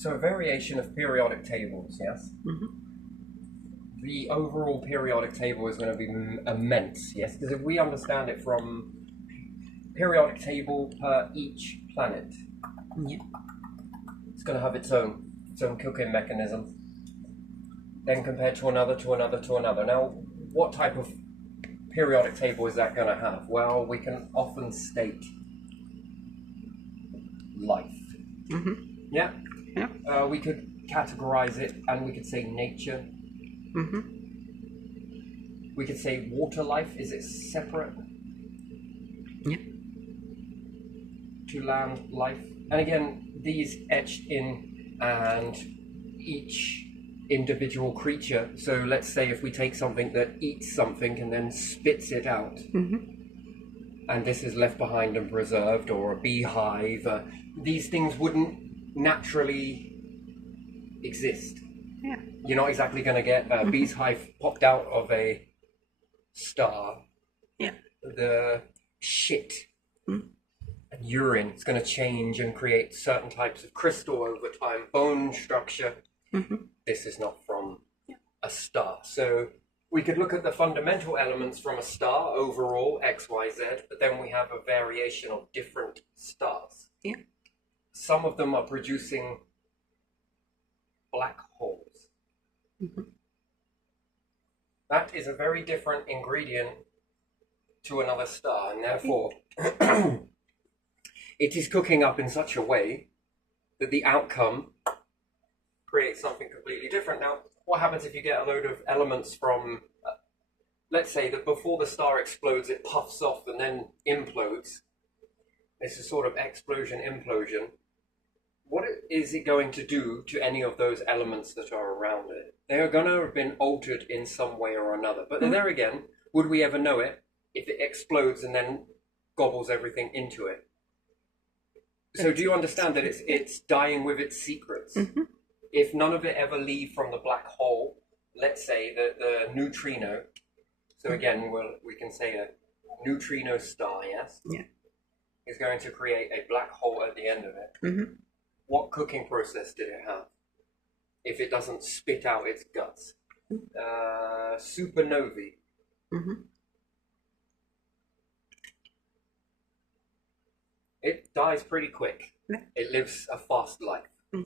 So a variation of periodic tables, yes? The overall periodic table is going to be immense, yes? Because if we understand it from periodic table per each planet, Yeah. it's going to have its own cooking mechanism. Then compared to another, to another, to another. Now, what type of periodic table is that going to have? Well, we can often state life. Yeah? Yeah. We could categorize it and we could say nature. We could say water life. Is it separate Yeah. to land life? And again, these etched in and each individual creature. So let's say if we take something that eats something and then spits it out, and this is left behind and preserved, or a beehive, these things wouldn't naturally exist. Yeah. You're not exactly going to get a bee's hive popped out of a star. Yeah. The shit and urine is going to change and create certain types of crystal over time, bone structure. This is not from a star. So we could look at the fundamental elements from a star overall, X, Y, Z, but then we have a variation of different stars. Yeah. Some of them are producing black holes. That is a very different ingredient to another star, and therefore it is cooking up in such a way that the outcome creates something completely different. Now, what happens if you get a load of elements from, let's say that before the star explodes, it puffs off and then implodes. It's a sort of explosion, implosion. What is it going to do to any of those elements that are around it? They are going to have been altered in some way or another. But then there again, would we ever know it if it explodes and then gobbles everything into it? So do you understand that it's dying with its secrets? If none of it ever leave from the black hole, let's say the neutrino, so again, we can say a neutrino star, yes? Yeah. Is going to create a black hole at the end of it. What cooking process did it have if it doesn't spit out its guts? Supernovae. It dies pretty quick. Yeah. It lives a fast life. Is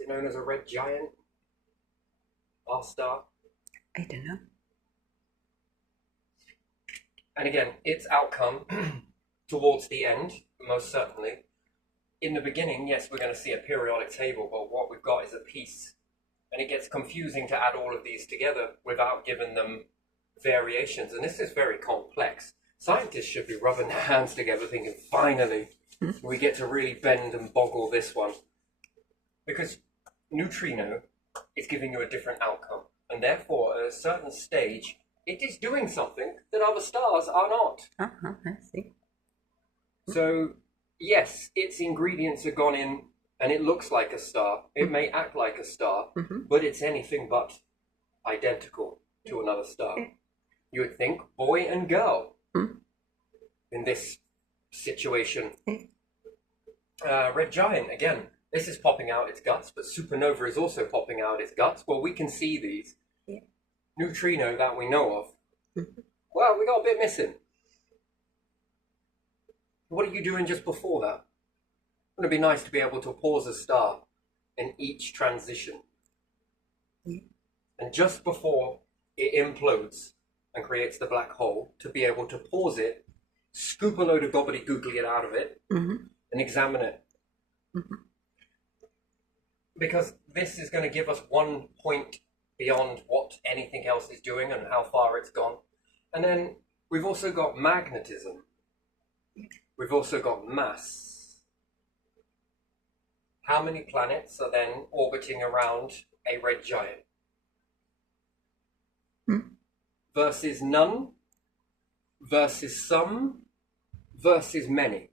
it known as a red giant? R star? I don't know. And again, its outcome towards the end, most certainly. In the beginning, yes, we're going to see a periodic table, but what we've got is a piece. And it gets confusing to add all of these together without giving them variations. And this is very complex. Scientists should be rubbing their hands together thinking, finally, we get to really bend and boggle this one. Because neutrino is giving you a different outcome. And therefore, at a certain stage, it is doing something that other stars are not. I see. So, yes, its ingredients are gone in and it looks like a star. It may act like a star, but it's anything but identical to another star. You would think boy and girl in this situation. Red giant, again, this is popping out its guts, but supernova is also popping out its guts. Well, we can see these. Neutrino that we know of. Well, we got a bit missing. What are you doing just before that? Wouldn't it be nice to be able to pause a star in each transition? And just before it implodes and creates the black hole, to be able to pause it, scoop a load of gobbledygookly out of it, and examine it. Because this is going to give us one point beyond what anything else is doing and how far it's gone. And then we've also got magnetism. We've also got mass. How many planets are then orbiting around a red giant? Versus none, versus some, versus many.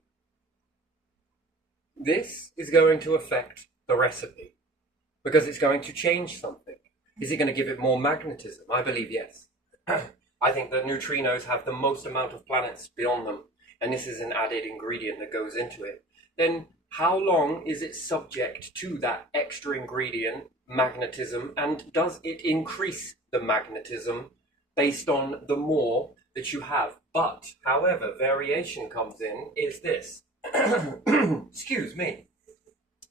This is going to affect the recipe because it's going to change something. Is it going to give it more magnetism? I believe yes. I think that neutrinos have the most amount of planets beyond them. and this is an added ingredient that goes into it, then how long is it subject to that extra ingredient, magnetism, and does it increase the magnetism based on the more that you have? But, however, variation comes in is this. Excuse me.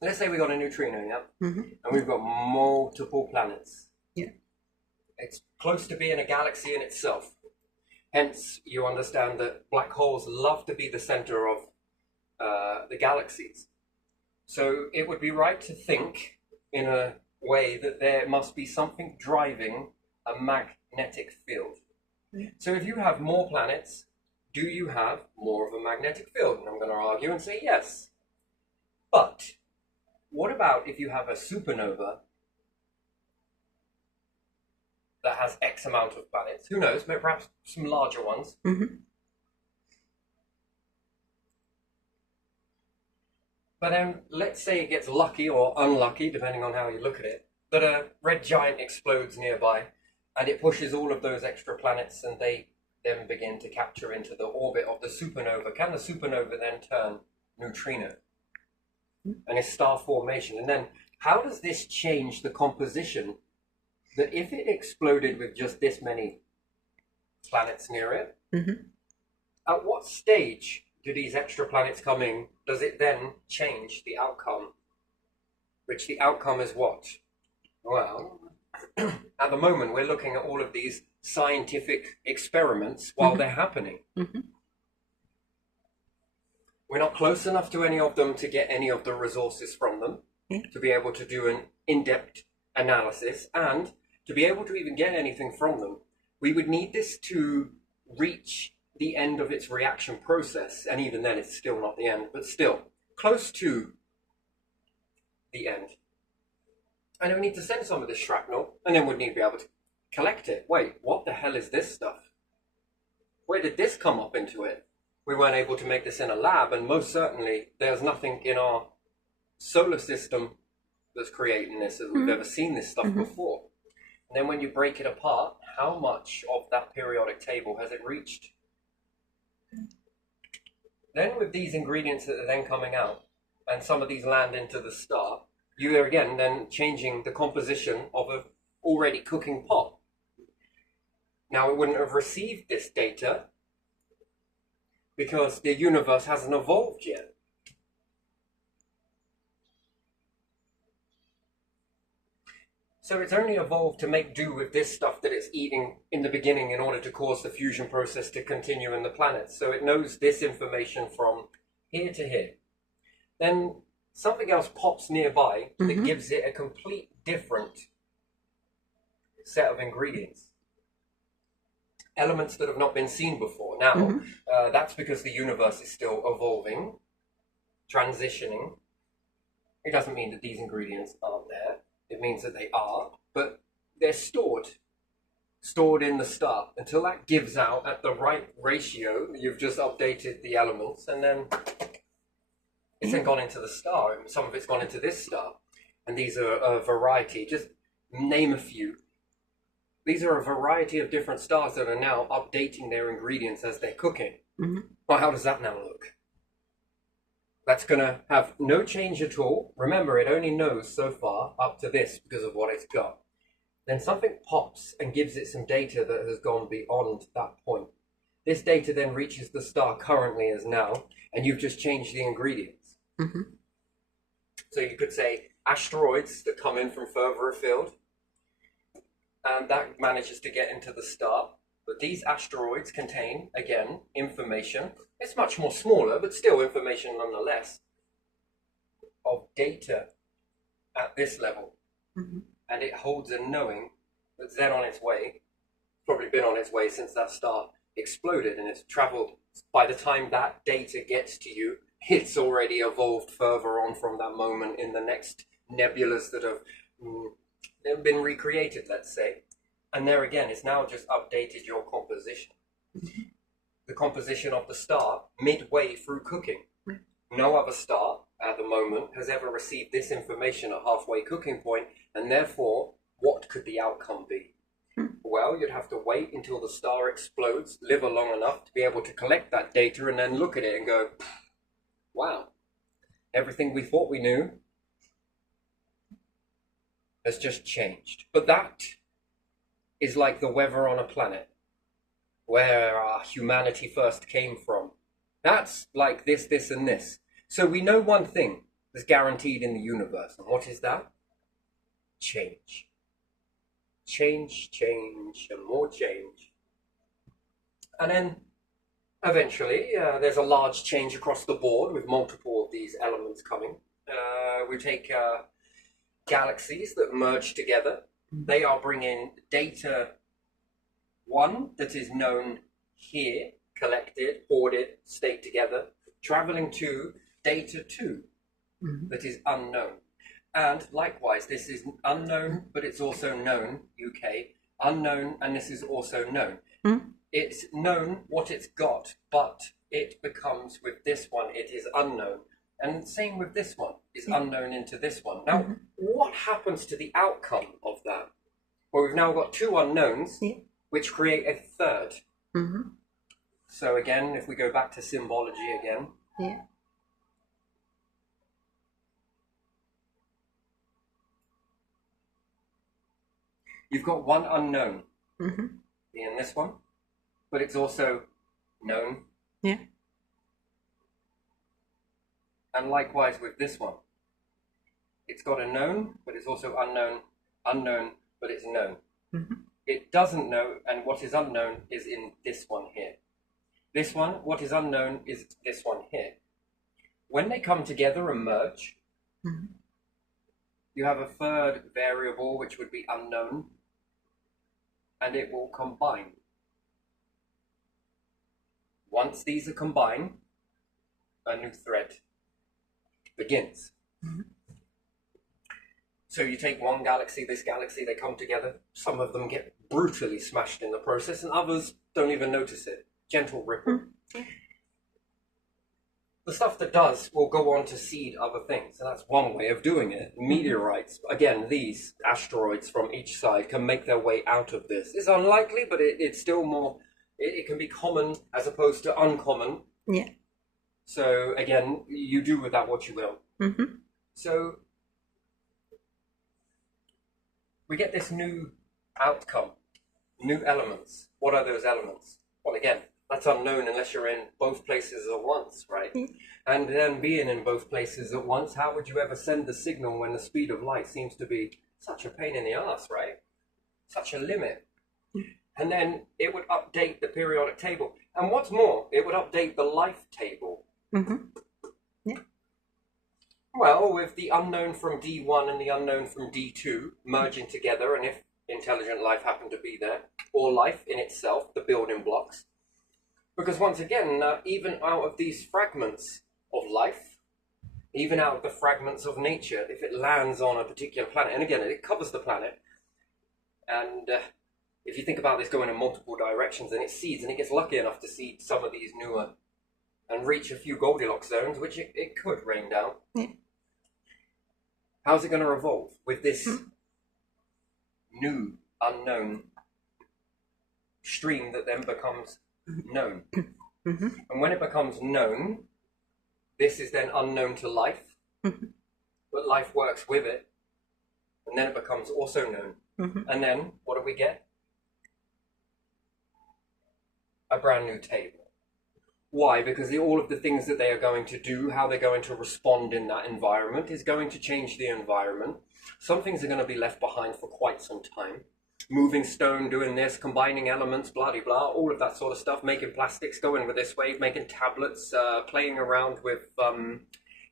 Let's say we got a neutrino, yeah? Mm-hmm. And we've got multiple planets. Yeah. It's close to being a galaxy in itself. Hence, you understand that black holes love to be the center of the galaxies. So it would be right to think in a way that there must be something driving a magnetic field. Yeah. So if you have more planets, do you have more of a magnetic field? And I'm going to argue and say yes. But what about if you have a supernova that has X amount of planets? Who knows, maybe perhaps some larger ones. Mm-hmm. But then let's say it gets lucky or unlucky, depending on how you look at it, that a red giant explodes nearby and it pushes all of those extra planets and they then begin to capture into the orbit of the supernova. Can the supernova then turn neutrino? And it's star formation. And then how does this change the composition? That if it exploded with just this many planets near it, Mm-hmm. at what stage do these extra planets come in? Does it then change the outcome? Which the outcome is what? Well, at the moment we're looking at all of these scientific experiments while they're happening. Mm-hmm. We're not close enough to any of them to get any of the resources from them, to be able to do an in-depth analysis, and to be able to even get anything from them, we would need this to reach the end of its reaction process, and even then it's still not the end, but still close to the end. And we need to send some of this shrapnel, and then we'd need to be able to collect it. Wait, what the hell is this stuff? Where did this come up into it? We weren't able to make this in a lab, and most certainly there's nothing in our solar system that's creating this, as we've ever seen this stuff before. And then when you break it apart, how much of that periodic table has it reached? Then with these ingredients that are then coming out, and some of these land into the star, you are again then changing the composition of an already cooking pot. Now it wouldn't have received this data because the universe hasn't evolved yet. So it's only evolved to make do with this stuff that it's eating in the beginning in order to cause the fusion process to continue in the planet. So it knows this information from here to here. Then something else pops nearby that gives it a complete different set of ingredients. Elements that have not been seen before. Now, that's because the universe is still evolving, transitioning. It doesn't mean that these ingredients aren't there. It means that they are, but they're stored in the star until that gives out at the right ratio. You've just updated the elements, and then it's then gone into the star. Some of it's gone into this star, and these are a variety. Just name a few. These are a variety of different stars that are now updating their ingredients as they're cooking. Well, how does that now look? That's going to have no change at all. Remember, it only knows so far up to this because of what it's got. Then something pops and gives it some data that has gone beyond that point. This data then reaches the star currently as now, and you've just changed the ingredients. So you could say asteroids that come in from further afield, and that manages to get into the star. But these asteroids contain, again, information. It's much more smaller, but still information nonetheless, of data at this level. And it holds a knowing that's then on its way, probably been on its way since that star exploded, and it's traveled. By the time that data gets to you, it's already evolved further on from that moment in the next nebulas that have been recreated, let's say. And there again, it's now just updated your composition. The composition of the star midway through cooking. No other star at the moment has ever received this information at halfway cooking point, and therefore, what could the outcome be? Well, you'd have to wait until the star explodes, live long enough to be able to collect that data and then look at it and go, wow, everything we thought we knew has just changed. But that is like the weather on a planet, where our humanity first came from. That's like this, and this. So we know one thing is guaranteed in the universe. And what is that? Change. Change, and more change. And then eventually there's a large change across the board with multiple of these elements coming. We take galaxies that merge together. They are bringing data, one, that is known here, collected, hoarded, stayed together, traveling to data two, that is unknown. And likewise, this is unknown, but it's also known, UK, unknown, and this is also known. It's known what it's got, but it becomes, with this one, it is unknown. And same with this one, is unknown into this one. Now, what happens to the outcome of that? Well, we've now got two unknowns, which create a third. So again, if we go back to symbology again. You've got one unknown in this one, but it's also known. And likewise with this one. It's got a known, but it's also unknown, unknown, but it's known. It doesn't know, and what is unknown is in this one here. This one, what is unknown is this one here. When they come together and merge, you have a third variable, which would be unknown, and it will combine. Once these are combined, a new thread begins. So you take one galaxy, this galaxy, they come together. Some of them get brutally smashed in the process, and others don't even notice it. Gentle ripple. The stuff that does will go on to seed other things, and that's one way of doing it. Meteorites, again, these asteroids from each side can make their way out of this. It's unlikely, but it's still more, it can be common as opposed to uncommon. So again, you do with that what you will. So we get this new outcome, new elements. What are those elements? Well, again, that's unknown unless you're in both places at once, right? And then being in both places at once, how would you ever send the signal when the speed of light seems to be such a pain in the ass, right? Such a limit. And then it would update the periodic table. And what's more, it would update the life table. Well, with the unknown from D1 and the unknown from D2 merging together, and if intelligent life happened to be there, or life in itself, the building blocks. Because once again, even out of these fragments of life, even out of the fragments of nature, if it lands on a particular planet, and again, it covers the planet, and if you think about this going in multiple directions, and it seeds, and it gets lucky enough to seed some of these newer, and reach a few Goldilocks zones, which it could rain down. How's it going to evolve with this new, unknown stream that then becomes known? And when it becomes known, this is then unknown to life, but life works with it, and then it becomes also known. And then, what do we get? A brand new table. Why? Because all of the things that they are going to do, how they're going to respond in that environment is going to change the environment. Some things are going to be left behind for quite some time. Moving stone, doing this, combining elements, blah, blah, blah, all of that sort of stuff, making plastics, going with this wave, making tablets, playing around with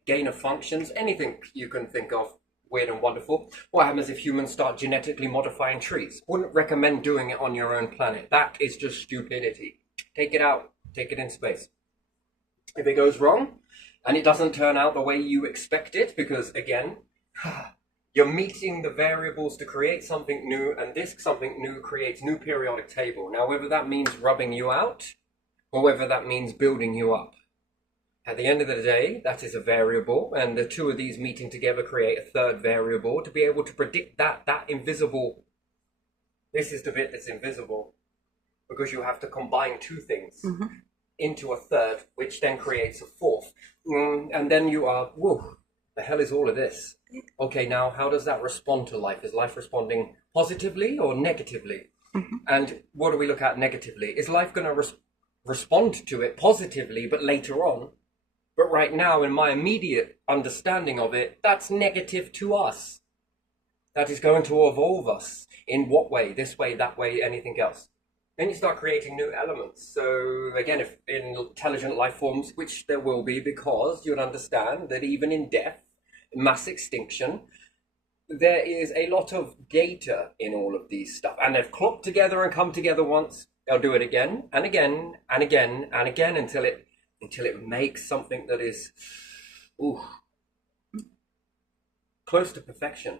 gain of functions, anything you can think of, weird and wonderful. What happens if humans start genetically modifying trees? Wouldn't recommend doing it on your own planet. That is just stupidity. Take it out. Take it in space. If it goes wrong and it doesn't turn out the way you expect it, because again, you're meeting the variables to create something new, and this something new creates new periodic table. Now, whether that means rubbing you out or whether that means building you up, at the end of the day, that is a variable, and the two of these meeting together create a third variable to be able to predict that invisible This is the bit that's invisible, because you have to combine two things into a third, which then creates a fourth. And then you are, whoa, the hell is all of this? Okay, now how does that respond to life? Is life responding positively or negatively? And what do we look at negatively? Is life going to respond to it positively, but later on? But right now, in my immediate understanding of it, that's negative to us. That is going to evolve us. In what way? This way, that way, anything else. Then you start creating new elements. So again, if in intelligent life forms, which there will be, because you'll understand that even in death, mass extinction, there is a lot of data in all of these stuff. And they've clocked together and come together once. They'll do it again and again and again and again until it makes something that is close to perfection.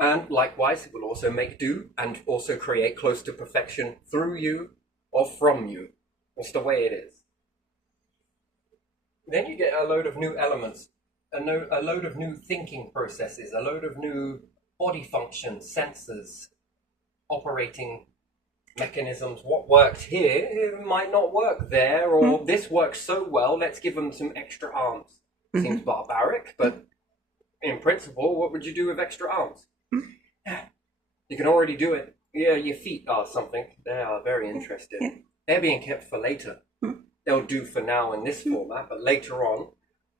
And likewise, it will also make do and also create close to perfection through you or from you. That's the way it is. Then you get a load of new elements, a load of new thinking processes, a load of new body functions, sensors, operating mechanisms. What worked here, it might not work there, or this works so well, let's give them some extra arms. Seems barbaric, but in principle, what would you do with extra arms? You can already do it. Yeah, your feet are something. They are very interested. They're being kept for later. They'll do for now in this format, but later on,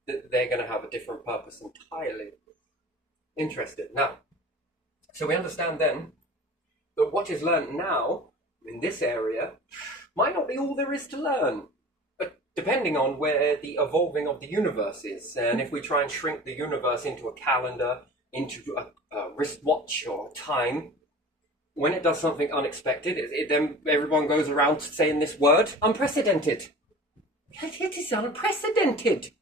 they're going to have a different purpose entirely. Interested. Now, so we understand then that what is learned now in this area might not be all there is to learn, but depending on where the evolving of the universe is. And if we try and shrink the universe into a calendar, into a wristwatch or time, when it does something unexpected, then everyone goes around saying this word, unprecedented. It is unprecedented.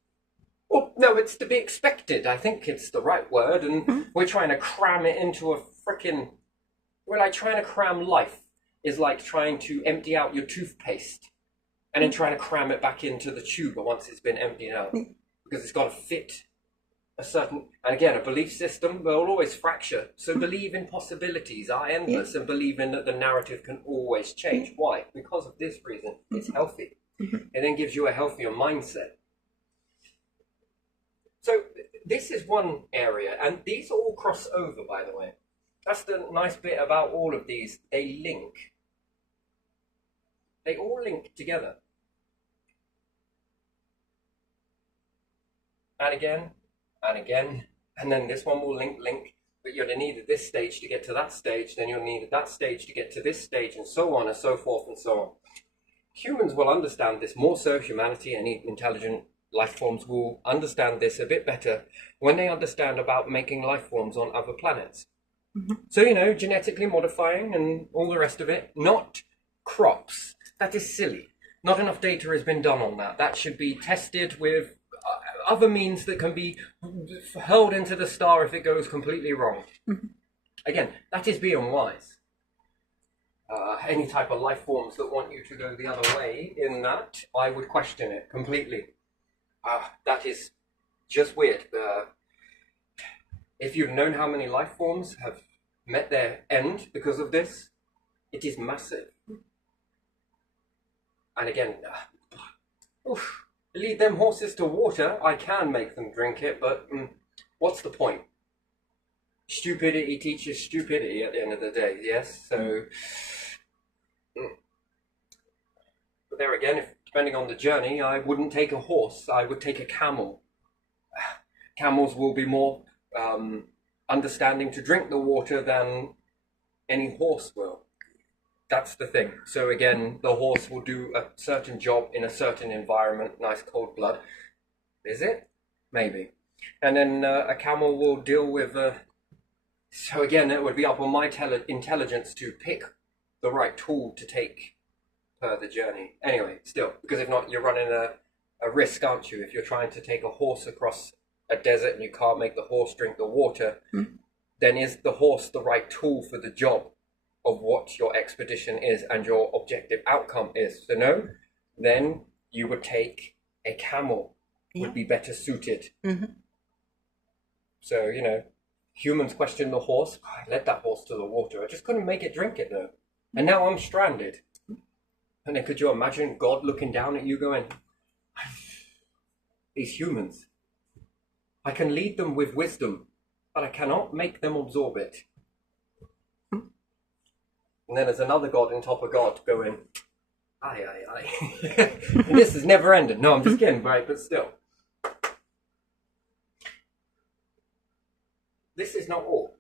Well, no, it's to be expected. I think it's the right word, and we're trying to cram it into a frickin'... We're like trying to cram life is like trying to empty out your toothpaste and then trying to cram it back into the tube once it's been emptied out, because it's got to fit a certain... And again, a belief system will always fracture. So believe in possibilities are endless, and believe in that the narrative can always change. Why? Because of this reason. It's healthy. It then gives you a healthier mindset. So this is one area, and these all cross over, by the way. That's the nice bit about all of these. They link. They all link together. And again, and again, and then this one will link, but you'll need this stage to get to that stage, then you'll need that stage to get to this stage, and so on and so forth and so on. Humans will understand this more so, humanity, any intelligent life forms will understand this a bit better when they understand about making life forms on other planets. So, you know, genetically modifying and all the rest of it, not crops. That is silly. Not enough data has been done on that. That should be tested with other means that can be hurled into the star if it goes completely wrong. Again, that is being wise. Any type of life forms that want you to go the other way in that, I would question it completely. That is just weird. If you've known how many life forms have met their end because of this, it is massive. And again, lead them horses to water. I can make them drink it, but what's the point? Stupidity teaches stupidity at the end of the day, yes? So, but there again, depending on the journey, I wouldn't take a horse. I would take a camel. Camels will be more understanding to drink the water than any horse will. That's the thing. So again, the horse will do a certain job in a certain environment, nice cold blood. Is it? Maybe. And then a camel will deal with... So again, it would be up on my intelligence to pick the right tool to take per the journey. Anyway, still, because if not, you're running a risk, aren't you? If you're trying to take a horse across a desert and you can't make the horse drink the water, then is the horse the right tool for the job of what your expedition is and your objective outcome is? So no, then you would take a camel, would be better suited. So, you know, Humans questioned the horse. I led that horse to the water. I just couldn't make it drink it though. And now I'm stranded. And then could you imagine God looking down at you going, these humans, I can lead them with wisdom, but I cannot make them absorb it. And then there's another God on top of God going, aye, aye, aye. And this is never ending. No, I'm just kidding, right? But still. This is not all.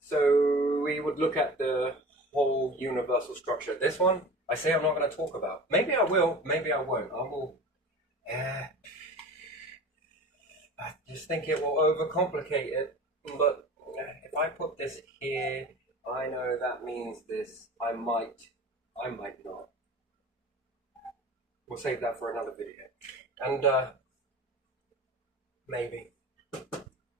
So we would look at the whole universal structure. This one, I say I'm not going to talk about. Maybe I will, maybe I won't. I just think it will overcomplicate it. But if I put this here, I know that means this. I might not. We'll save that for another video. And maybe.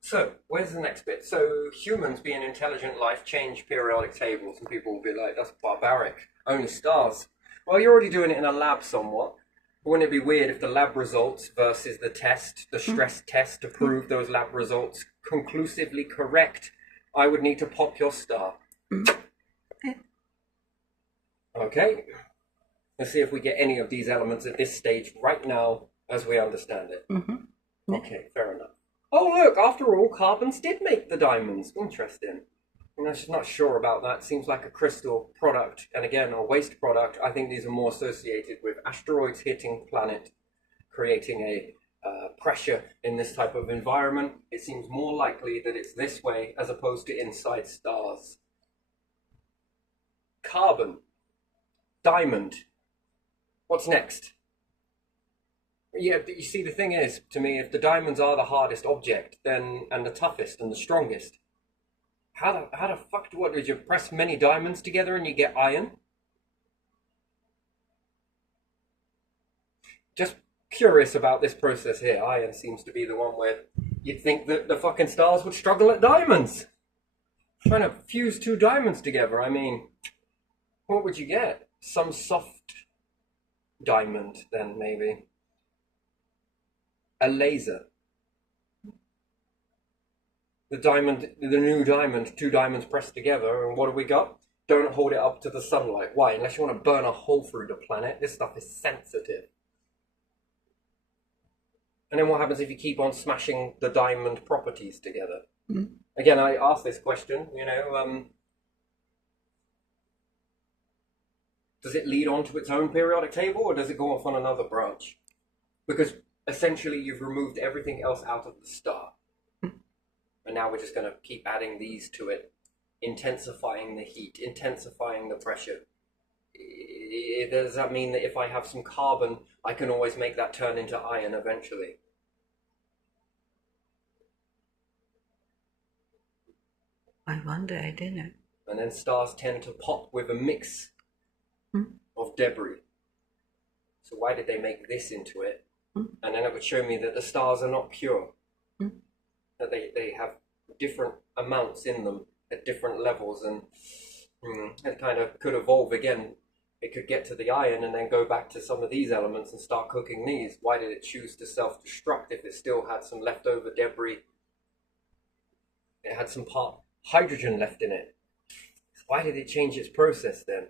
So, where's the next bit? So, humans being intelligent life change periodic tables, and people will be like, that's barbaric. Only stars. Well, you're already doing it in a lab somewhat. Wouldn't it be weird if the lab results versus the test, the stress test to prove those lab results conclusively correct, I would need to pop your star. Okay. Let's see if we get any of these elements at this stage right now as we understand it. Okay, fair enough. Oh look, after all, carbons did make the diamonds. Interesting. I'm just not sure about that. Seems like a crystal product, and again, a waste product. I think these are more associated with asteroids hitting planet, creating a pressure in this type of environment. It seems more likely that it's this way as opposed to inside stars. Carbon. Diamond. What's next? Yeah, but you see, the thing is, to me, if the diamonds are the hardest object, then and the toughest and the strongest, how the fuck did you press many diamonds together and you get iron? Just curious about this process here. Iron seems to be the one where you'd think that the fucking stars would struggle at diamonds. Trying to fuse two diamonds together, I mean, what would you get? Some soft diamond, then maybe. A laser. The diamond, the new diamond, two diamonds pressed together, and what have we got? Don't hold it up to the sunlight. Why? Unless you want to burn a hole through the planet. This stuff is sensitive. And then what happens if you keep on smashing the diamond properties together? Again, I asked this question, does it lead on to its own periodic table, or does it go off on another branch? Because essentially you've removed everything else out of the star. And now we're just going to keep adding these to it, intensifying the heat, intensifying the pressure. Does that mean that if I have some carbon, I can always make that turn into iron eventually? I wonder, I don't know. And then stars tend to pop with a mix of debris. So why did they make this into it? And then it would show me that the stars are not pure. That they have different amounts in them at different levels, and it kind of could evolve again. It could get to the iron and then go back to some of these elements and start cooking these. Why did it choose to self-destruct if it still had some leftover debris? It had some part hydrogen left in it. Why did it change its process then?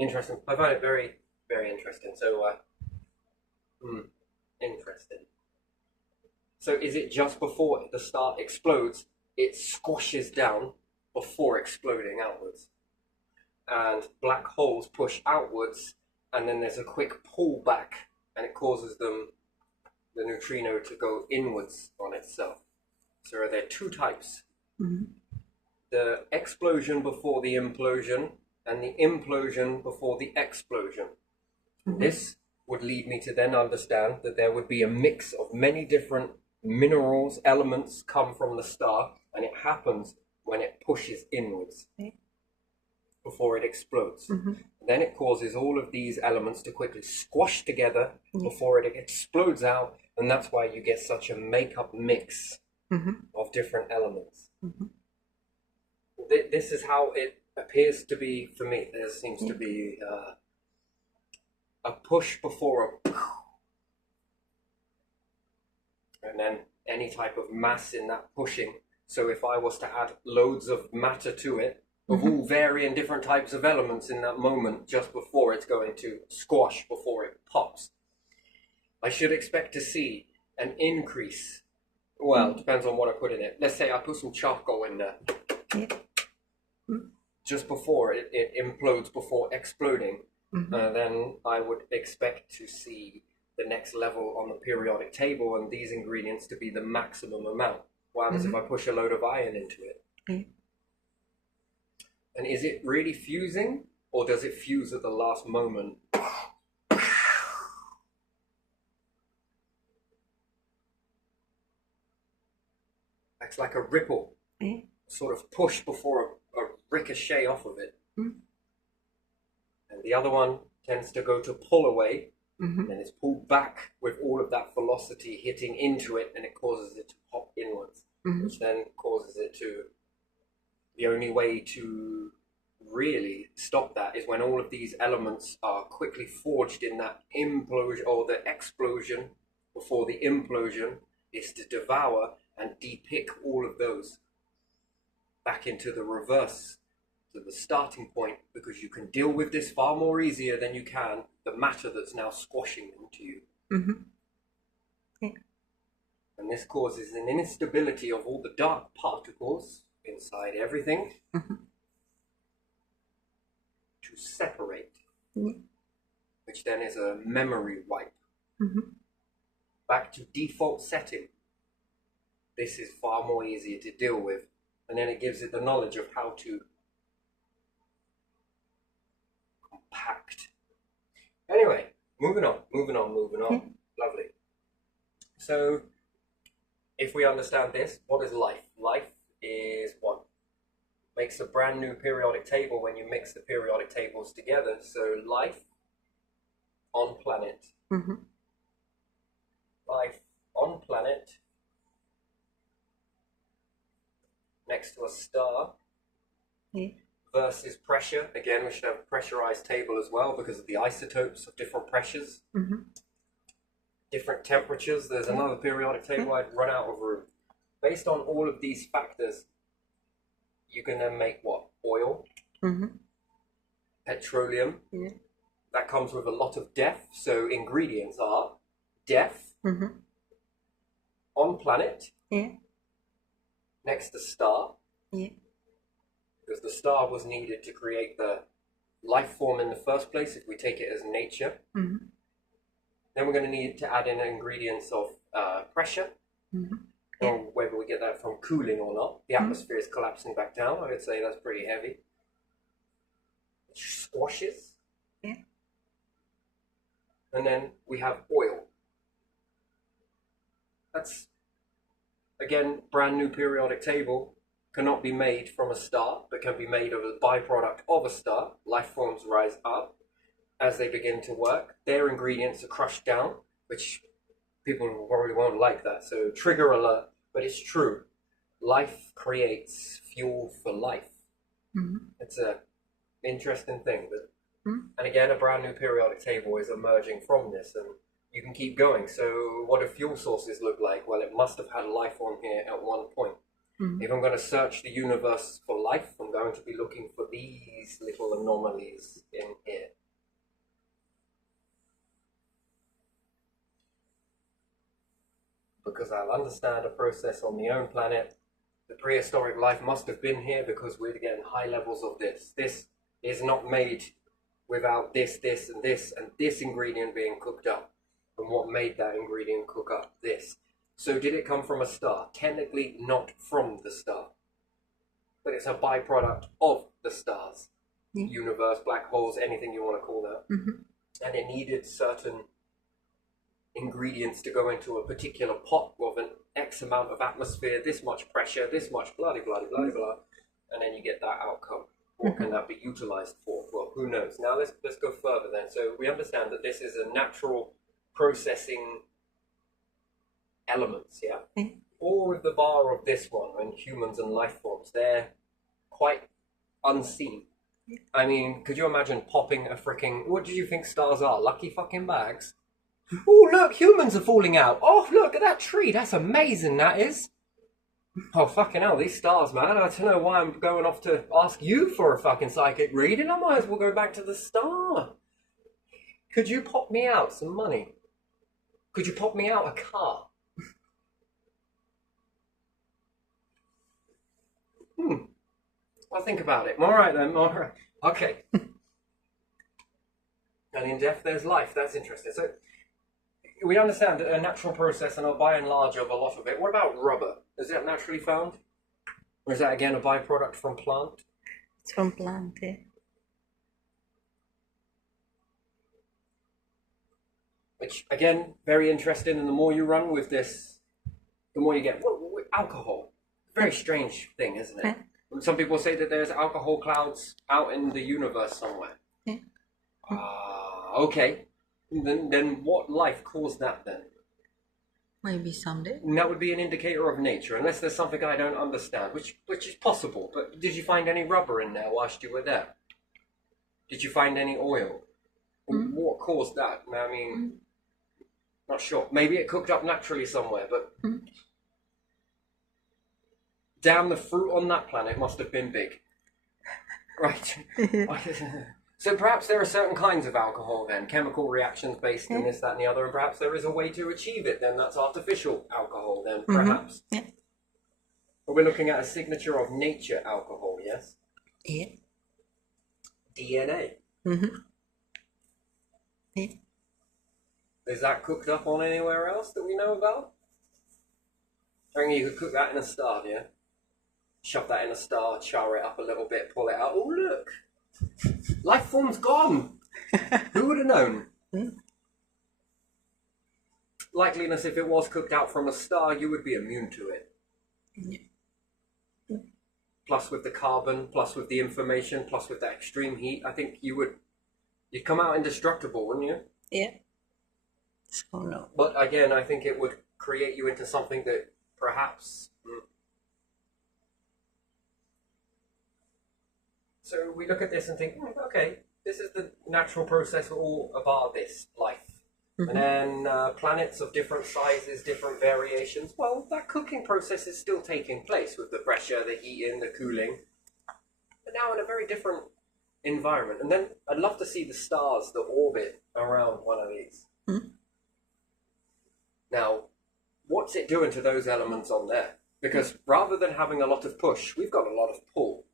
Interesting. I find it very, very interesting. So, interesting. So is it just before the star explodes, it squashes down before exploding outwards? And black holes push outwards, and then there's a quick pull back, and it causes the neutrino to go inwards on itself. So are there two types? The explosion before the implosion, and the implosion before the explosion. This would lead me to then understand that there would be a mix of many different minerals, elements come from the star, and it happens when it pushes inwards before it explodes. Then it causes all of these elements to quickly squash together before it explodes out, and that's why you get such a make-up mix of different elements. This is how it appears to be for me. There seems to be a push before a and then any type of mass in that pushing. So if I was to add loads of matter to it, of all varying different types of elements in that moment, just before it's going to squash, before it pops, I should expect to see an increase. Well, it depends on what I put in it. Let's say I put some charcoal in there. Just before it implodes, before exploding, then I would expect to see the next level on the periodic table and these ingredients to be the maximum amount. What happens if I push a load of iron into it? And is it really fusing, or does it fuse at the last moment? It's like a ripple, sort of push before a ricochet off of it. And the other one tends to go to pull away, and it's pulled back with all of that velocity hitting into it, and it causes it to pop inwards, which then causes it to... The only way to really stop that is when all of these elements are quickly forged in that implosion, or the explosion before the implosion is to devour and depick all of those back into the reverse, to the starting point, because you can deal with this far more easier than you can the matter that's now squashing into you. And this causes an instability of all the dark particles inside everything to separate, which then is a memory wipe back to default setting. This is far more easier to deal with, and then it gives it the knowledge of how to compact. Anyway, moving on. Lovely. So if we understand this, what is life? Life is what makes a brand new periodic table when you mix the periodic tables together. So life on planet. Life on planet next to a star versus pressure. Again, we should have a pressurized table as well because of the isotopes of different pressures, different temperatures. There's another periodic table. I'd run out of room. Based on all of these factors, you can then make what? Oil, petroleum. That comes with a lot of death. So ingredients are death on planet next to star, because the star was needed to create the life form in the first place, if we take it as nature. Then we're going to need to add in ingredients of pressure, or whether we get that from cooling or not. The atmosphere is collapsing back down. I would say that's pretty heavy. It squashes. And then we have oil. That's, again, brand new periodic table. Cannot be made from a star, but can be made of a byproduct of a star. Life forms rise up as they begin to work. Their ingredients are crushed down, which people probably won't like that. So trigger alert, but it's true. Life creates fuel for life. It's an interesting thing. And again, a brand new periodic table is emerging from this, and you can keep going. So what do fuel sources look like? Well, it must have had life on here at one point. If I'm going to search the universe for life, I'm going to be looking for these little anomalies in here. Because I'll understand a process on the own planet. The prehistoric life must have been here because we're getting high levels of this. This is not made without this, and this ingredient being cooked up. And what made that ingredient cook up? This. So did it come from a star? Technically not from the star. But it's a byproduct of the stars. Universe, black holes, anything you want to call that. And it needed certain ingredients to go into a particular pot with an X amount of atmosphere, this much pressure, this much blah, blah, blah, blah, blah. And then you get that outcome. What can that be utilized for? Well, who knows? Now let's go further then. So we understand that this is a natural processing elements, all of the bar of this one, and humans and life forms, they're quite unseen. I mean, could you imagine popping a freaking... What do you think stars are? Lucky fucking bags? Oh, look, humans are falling out. Oh, look at that tree. That's amazing, that is. Oh, fucking hell, these stars, man. I don't know why I'm going off to ask you for a fucking psychic reading. I might as well go back to the star. Could you pop me out some money? Could you pop me out a car? I'll think about it. All right, then. All right. Okay. And in death, there's life. That's interesting. So we understand a natural process, and by and large of a lot of it. What about rubber? Is that naturally found? Or is that, again, a byproduct from plant? It's from plant, yeah. Which, again, very interesting. And the more you run with this, the more you get. Alcohol. Very strange thing, isn't it? Yeah. Some people say that there's alcohol clouds out in the universe somewhere. Yeah. Okay. Then what life caused that then? Maybe someday. And that would be an indicator of nature, unless there's something I don't understand, which is possible. But did you find any rubber in there whilst you were there? Did you find any oil? What caused that? I mean, not sure. Maybe it cooked up naturally somewhere, but damn, the fruit on that planet must have been big. Right. So perhaps there are certain kinds of alcohol then, chemical reactions based in this, that, and the other, and perhaps there is a way to achieve it then. That's artificial alcohol then, perhaps. Yeah. But we're looking at a signature of nature alcohol, yes? Yeah. DNA. Yeah. Is that cooked up on anywhere else that we know about? I think you could cook that in a star, yeah? Shove that in a star, char it up a little bit, pull it out. Oh, look! Life form's gone! Who would have known? Likeliness, if it was cooked out from a star, you would be immune to it. Yeah. Plus with the carbon, plus with the information, plus with that extreme heat, I think you'd come out indestructible, wouldn't you? Yeah. So no. But again, I think it would create you into something that perhaps... So we look at this and think, okay, this is the natural process for all about this life. And then planets of different sizes, different variations. Well, that cooking process is still taking place with the pressure, the heating, the cooling. But now in a very different environment. And then I'd love to see the stars that orbit around one of these. Now, what's it doing to those elements on there? Because rather than having a lot of push, we've got a lot of pull.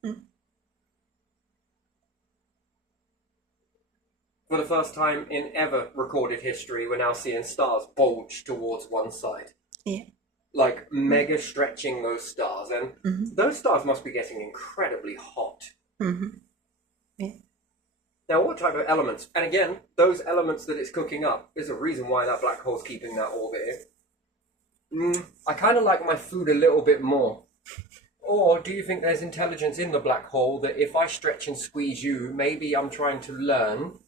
For the first time in ever recorded history, we're now seeing stars bulge towards one side. Yeah. Like mega stretching those stars. And those stars must be getting incredibly hot. Yeah. Now, what type of elements? And again, those elements that it's cooking up, there's a reason why that black hole's keeping that orbit in. I kind of like my food a little bit more. Or do you think there's intelligence in the black hole that if I stretch and squeeze you, maybe I'm trying to learn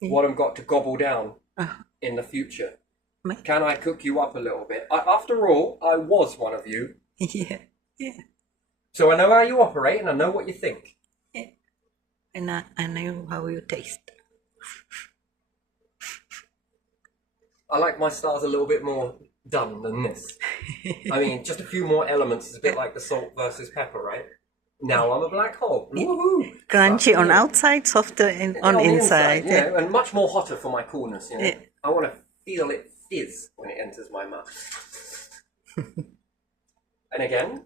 what I've got to gobble down in the future? Can I cook you up a little bit? After all, I was one of you. Yeah. Yeah. So I know how you operate and I know what you think. Yeah. And I know how you taste. I like my stars a little bit more done than this. I mean, just a few more elements. It's a bit like the salt versus pepper, right? Now I'm a black hole. Woohoo! Crunchy on outside, softer on the inside. You know, and much more hotter for my coolness. You know? Yeah. I want to feel it fizz when it enters my mouth. And again,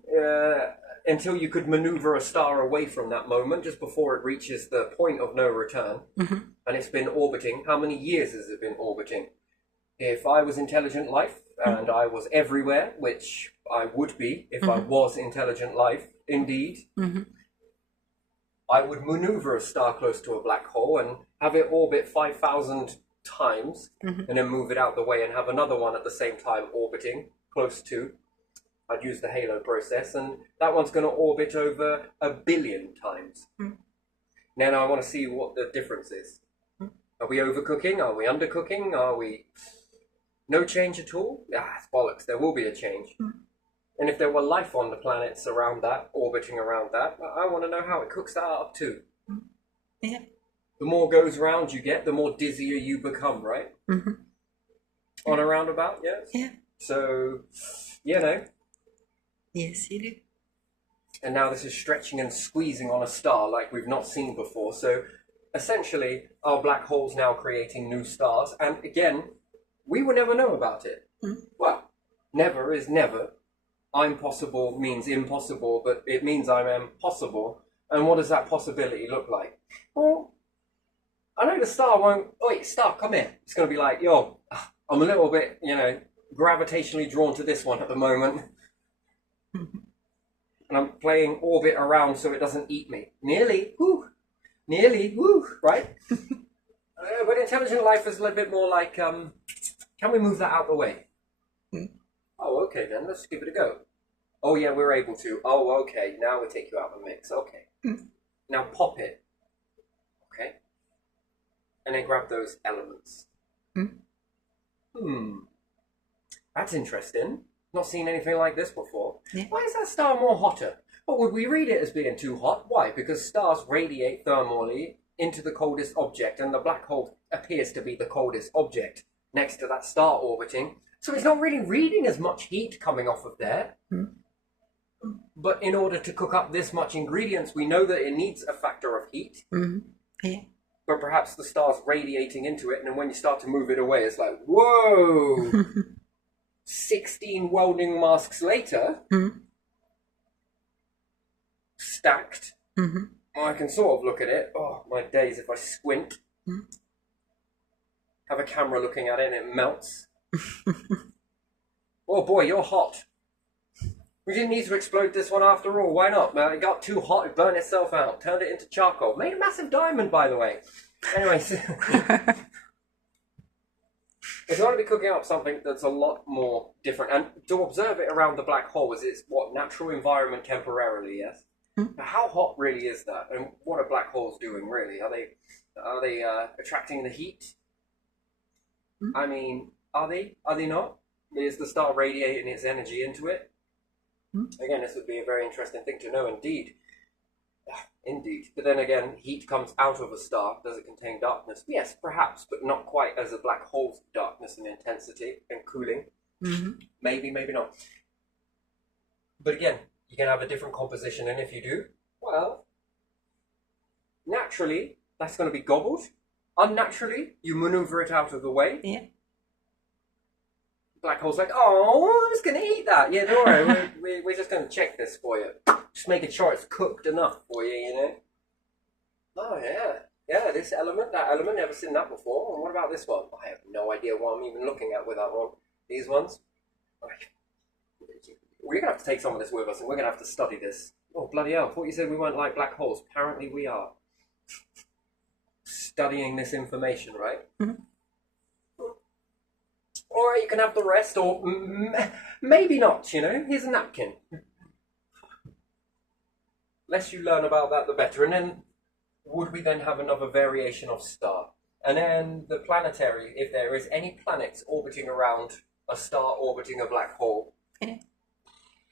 until you could maneuver a star away from that moment, just before it reaches the point of no return, and it's been orbiting. How many years has it been orbiting? If I was intelligent life and I was everywhere, which I would be if I was intelligent life, indeed, I would maneuver a star close to a black hole and have it orbit 5,000 times and then move it out the way and have another one at the same time orbiting close to. I'd use the halo process, and that one's going to orbit over 1 billion times. Now I want to see what the difference is. Are we overcooking? Are we undercooking? Are we no change at all? It's bollocks. There will be a change. And if there were life on the planets around that, orbiting around that, I want to know how it cooks that up too. Yeah. The more goes round you get, the more dizzier you become, right? Mm-hmm. On a roundabout, yes? Yeah. So, you know, Yes, you do. and now this is stretching and squeezing on a star like we've not seen before. So essentially, our black hole's now creating new stars. And again, we will never know about it. Mm. Well, never is never. I'm possible means impossible, but it means I am possible. And what does that possibility look like? Well, I know the star won't... Oh, wait, star, come here. It's going to be like, yo, I'm a little bit, gravitationally drawn to this one at the moment. And I'm playing orbit around so it doesn't eat me. Nearly, woo, right? But intelligent life is a little bit more like, can we move that out the way? Mm. Oh, okay then, let's give it a go. Oh yeah, we're able to. Oh, okay, now we'll take you out of the mix. Okay. Mm. Now pop it. Okay. And then grab those elements. Mm. That's interesting. Not seen anything like this before. Yeah. Why is that star more hotter? But would we read it as being too hot? Why? Because stars radiate thermally into the coldest object, and the black hole appears to be the coldest object next to that star orbiting. So it's not really reading as much heat coming off of there. Mm. But in order to cook up this much ingredients, we know that it needs a factor of heat. Mm-hmm. Yeah. But perhaps the star's radiating into it, and then when you start to move it away, it's like, whoa! 16 welding masks later, Mm-hmm. stacked, Mm-hmm. I can sort of look at it. Oh, my days, if I squint, have a camera looking at it and it melts. Oh boy, you're hot. We didn't need to explode this one after all. Why not? Man, it got too hot, it burned itself out, turned it into charcoal. Made a massive diamond, by the way. Anyways, it's going to be cooking up something that's a lot more different. And to observe it around the black hole is its natural environment temporarily, yes? But how hot really is that? And what are black holes doing really? Are they attracting the heat? I mean, are they? Are they not? Is the star radiating its energy into it? Again, this would be a very interesting thing to know indeed. Indeed. But then again, heat comes out of a star. Does it contain darkness? Yes, perhaps, but not quite as a black hole's darkness and intensity and cooling. Mm-hmm. Maybe, maybe not. But again, you can have a different composition, and if you do, well, naturally, that's going to be gobbled. Unnaturally, you maneuver it out of the way. Yeah. Black hole's like, oh, I was going to eat that. Yeah, don't worry, we're just going to check this for you. Just making sure it's cooked enough for you, you know. Oh, yeah. Yeah, this element, that element, never seen that before. And what about this one? I have no idea what I'm even looking at with that one. These ones. We're going to have to take some of this with us, and we're going to have to study this. Oh, bloody hell. I thought you said we weren't like black holes. Apparently we are. Studying this information, right? Mm-hmm. Or you can have the rest, or maybe not, you know. Here's a napkin. Less you learn about that, the better. And then, would we then have another variation of star? And then the planetary, if there is any planets orbiting around a star orbiting a black hole,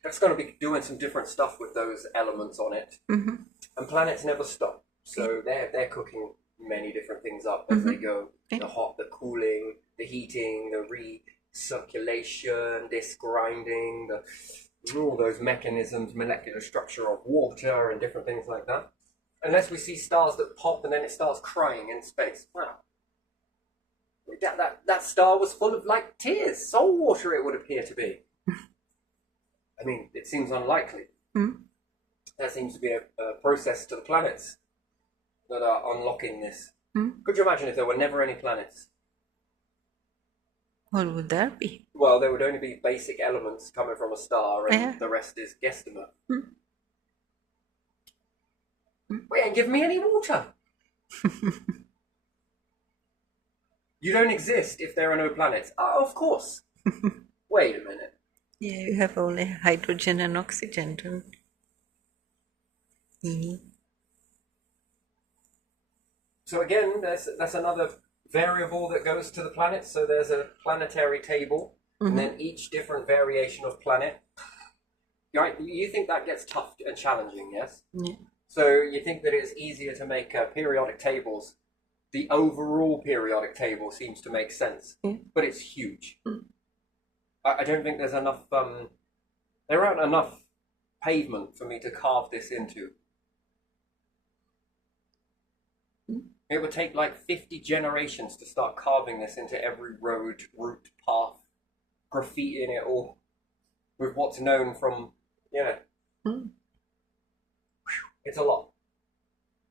that's going to be doing some different stuff with those elements on it. Mm-hmm. And planets never stop. So they're cooking many different things up as they go. The hot, the cooling, the heating, the recirculation, this grinding, all those mechanisms, molecular structure of water and different things like that. Unless we see stars that pop and then it starts crying in space. Wow. That star was full of, like, tears. Soul water, it would appear to be. I mean, it seems unlikely. There seems to be a process to the planets that are unlocking this. Could you imagine if there were never any planets? What would that be? Well, there would only be basic elements coming from a star, and the rest is guesstimate. Wait, and give me any water. You don't exist if there are no planets. Oh, of course. Wait a minute. Yeah, you have only hydrogen and oxygen, don't you? So again, that's another variable that goes to the planets. So there's a planetary table, and then each different variation of planet. Right? You think that gets tough and challenging, yes? Yeah. So you think that it's easier to make periodic tables the overall periodic table seems to make sense, but it's huge. I don't think there's enough. There aren't enough pavement for me to carve this into. It would take like 50 generations to start carving this into every road, route, path, graffitiing it all with what's known from, It's a lot.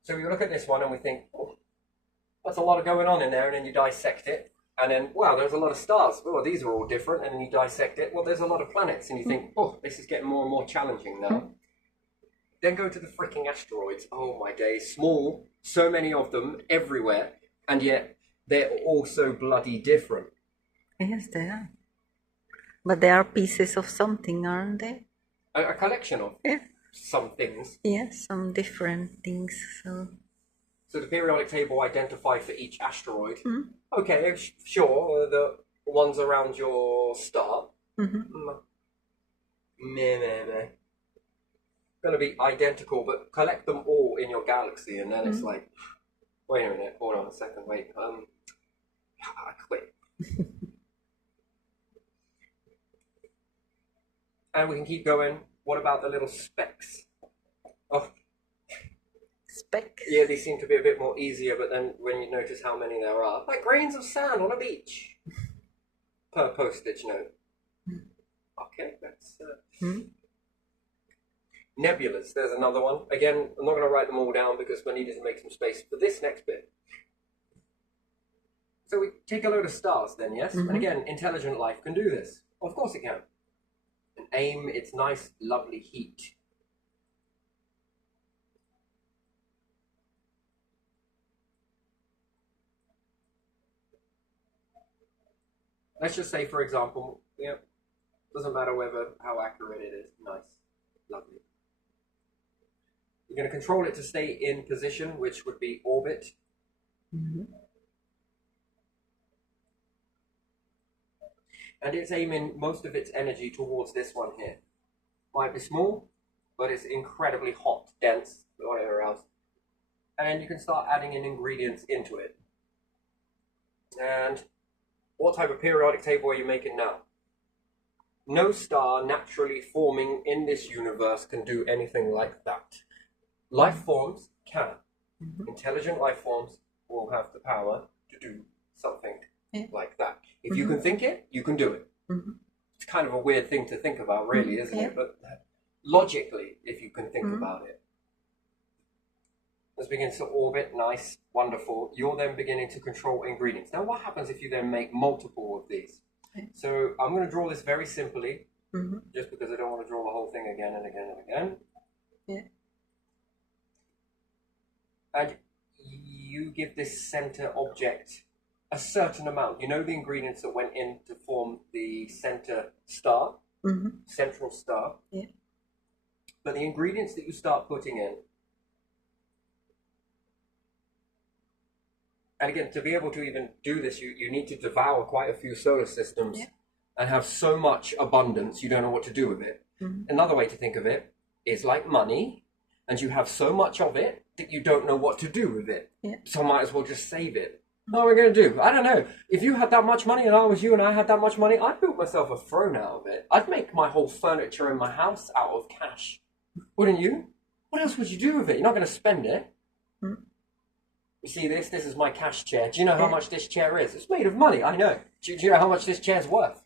So we look at this one and we think, oh, that's a lot of going on in there, and then you dissect it, and then, wow, there's a lot of stars. Oh, these are all different, and then you dissect it. Well, there's a lot of planets, and you think, oh, this is getting more and more challenging now. Then go to the freaking asteroids. Oh my days, small, so many of them everywhere, and yet they're all so bloody different. Yes, they are. But they are pieces of something, aren't they? A collection of some things. Yes, some different things. So the periodic table identified for each asteroid. Okay, sure, the ones around your star. Going to be identical, but collect them all in your galaxy, and then it's like, wait a minute, hold on a second, wait, I quit. And we can keep going. What about the little specks? Oh, specks? Yeah, these seem to be a bit more easier, but then when you notice how many there are, like grains of sand on a beach per postage note. Okay, that's nebulas. There's another one. Again, I'm not going to write them all down because we needed to make some space for this next bit. So we take a load of stars then, yes? And again, intelligent life can do this. Of course it can. And aim its nice, lovely heat. Let's just say, for example, doesn't matter how accurate it is. Nice, lovely. You're going to control it to stay in position, which would be orbit. And it's aiming most of its energy towards this one here. Might be small, but it's incredibly hot, dense, whatever else. And you can start adding in ingredients into it. And what type of periodic table are you making now? No star naturally forming in this universe can do anything like that. Life forms can. Intelligent life forms will have the power to do something like that. If you can think it, you can do it. It's kind of a weird thing to think about, really, isn't it? But logically, if you can think about it. This begins to orbit, nice, wonderful. You're then beginning to control ingredients. Now, what happens if you then make multiple of these? So I'm going to draw this very simply, just because I don't want to draw the whole thing again and again and again. And you give this center object a certain amount. You know the ingredients that went in to form the center star, central star. But the ingredients that you start putting in, and again, to be able to even do this, you need to devour quite a few solar systems and have so much abundance you don't know what to do with it. Another way to think of it is like money, and you have so much of it that you don't know what to do with it. So might as well just save it. What are we going to do? I don't know. If you had that much money and I was you and I had that much money, I'd build myself a throne out of it. I'd make my whole furniture in my house out of cash. Wouldn't you? What else would you do with it? You're not going to spend it. You see this? This is my cash chair. Do you know how much this chair is? It's made of money, I know. Do you know how much this chair's worth?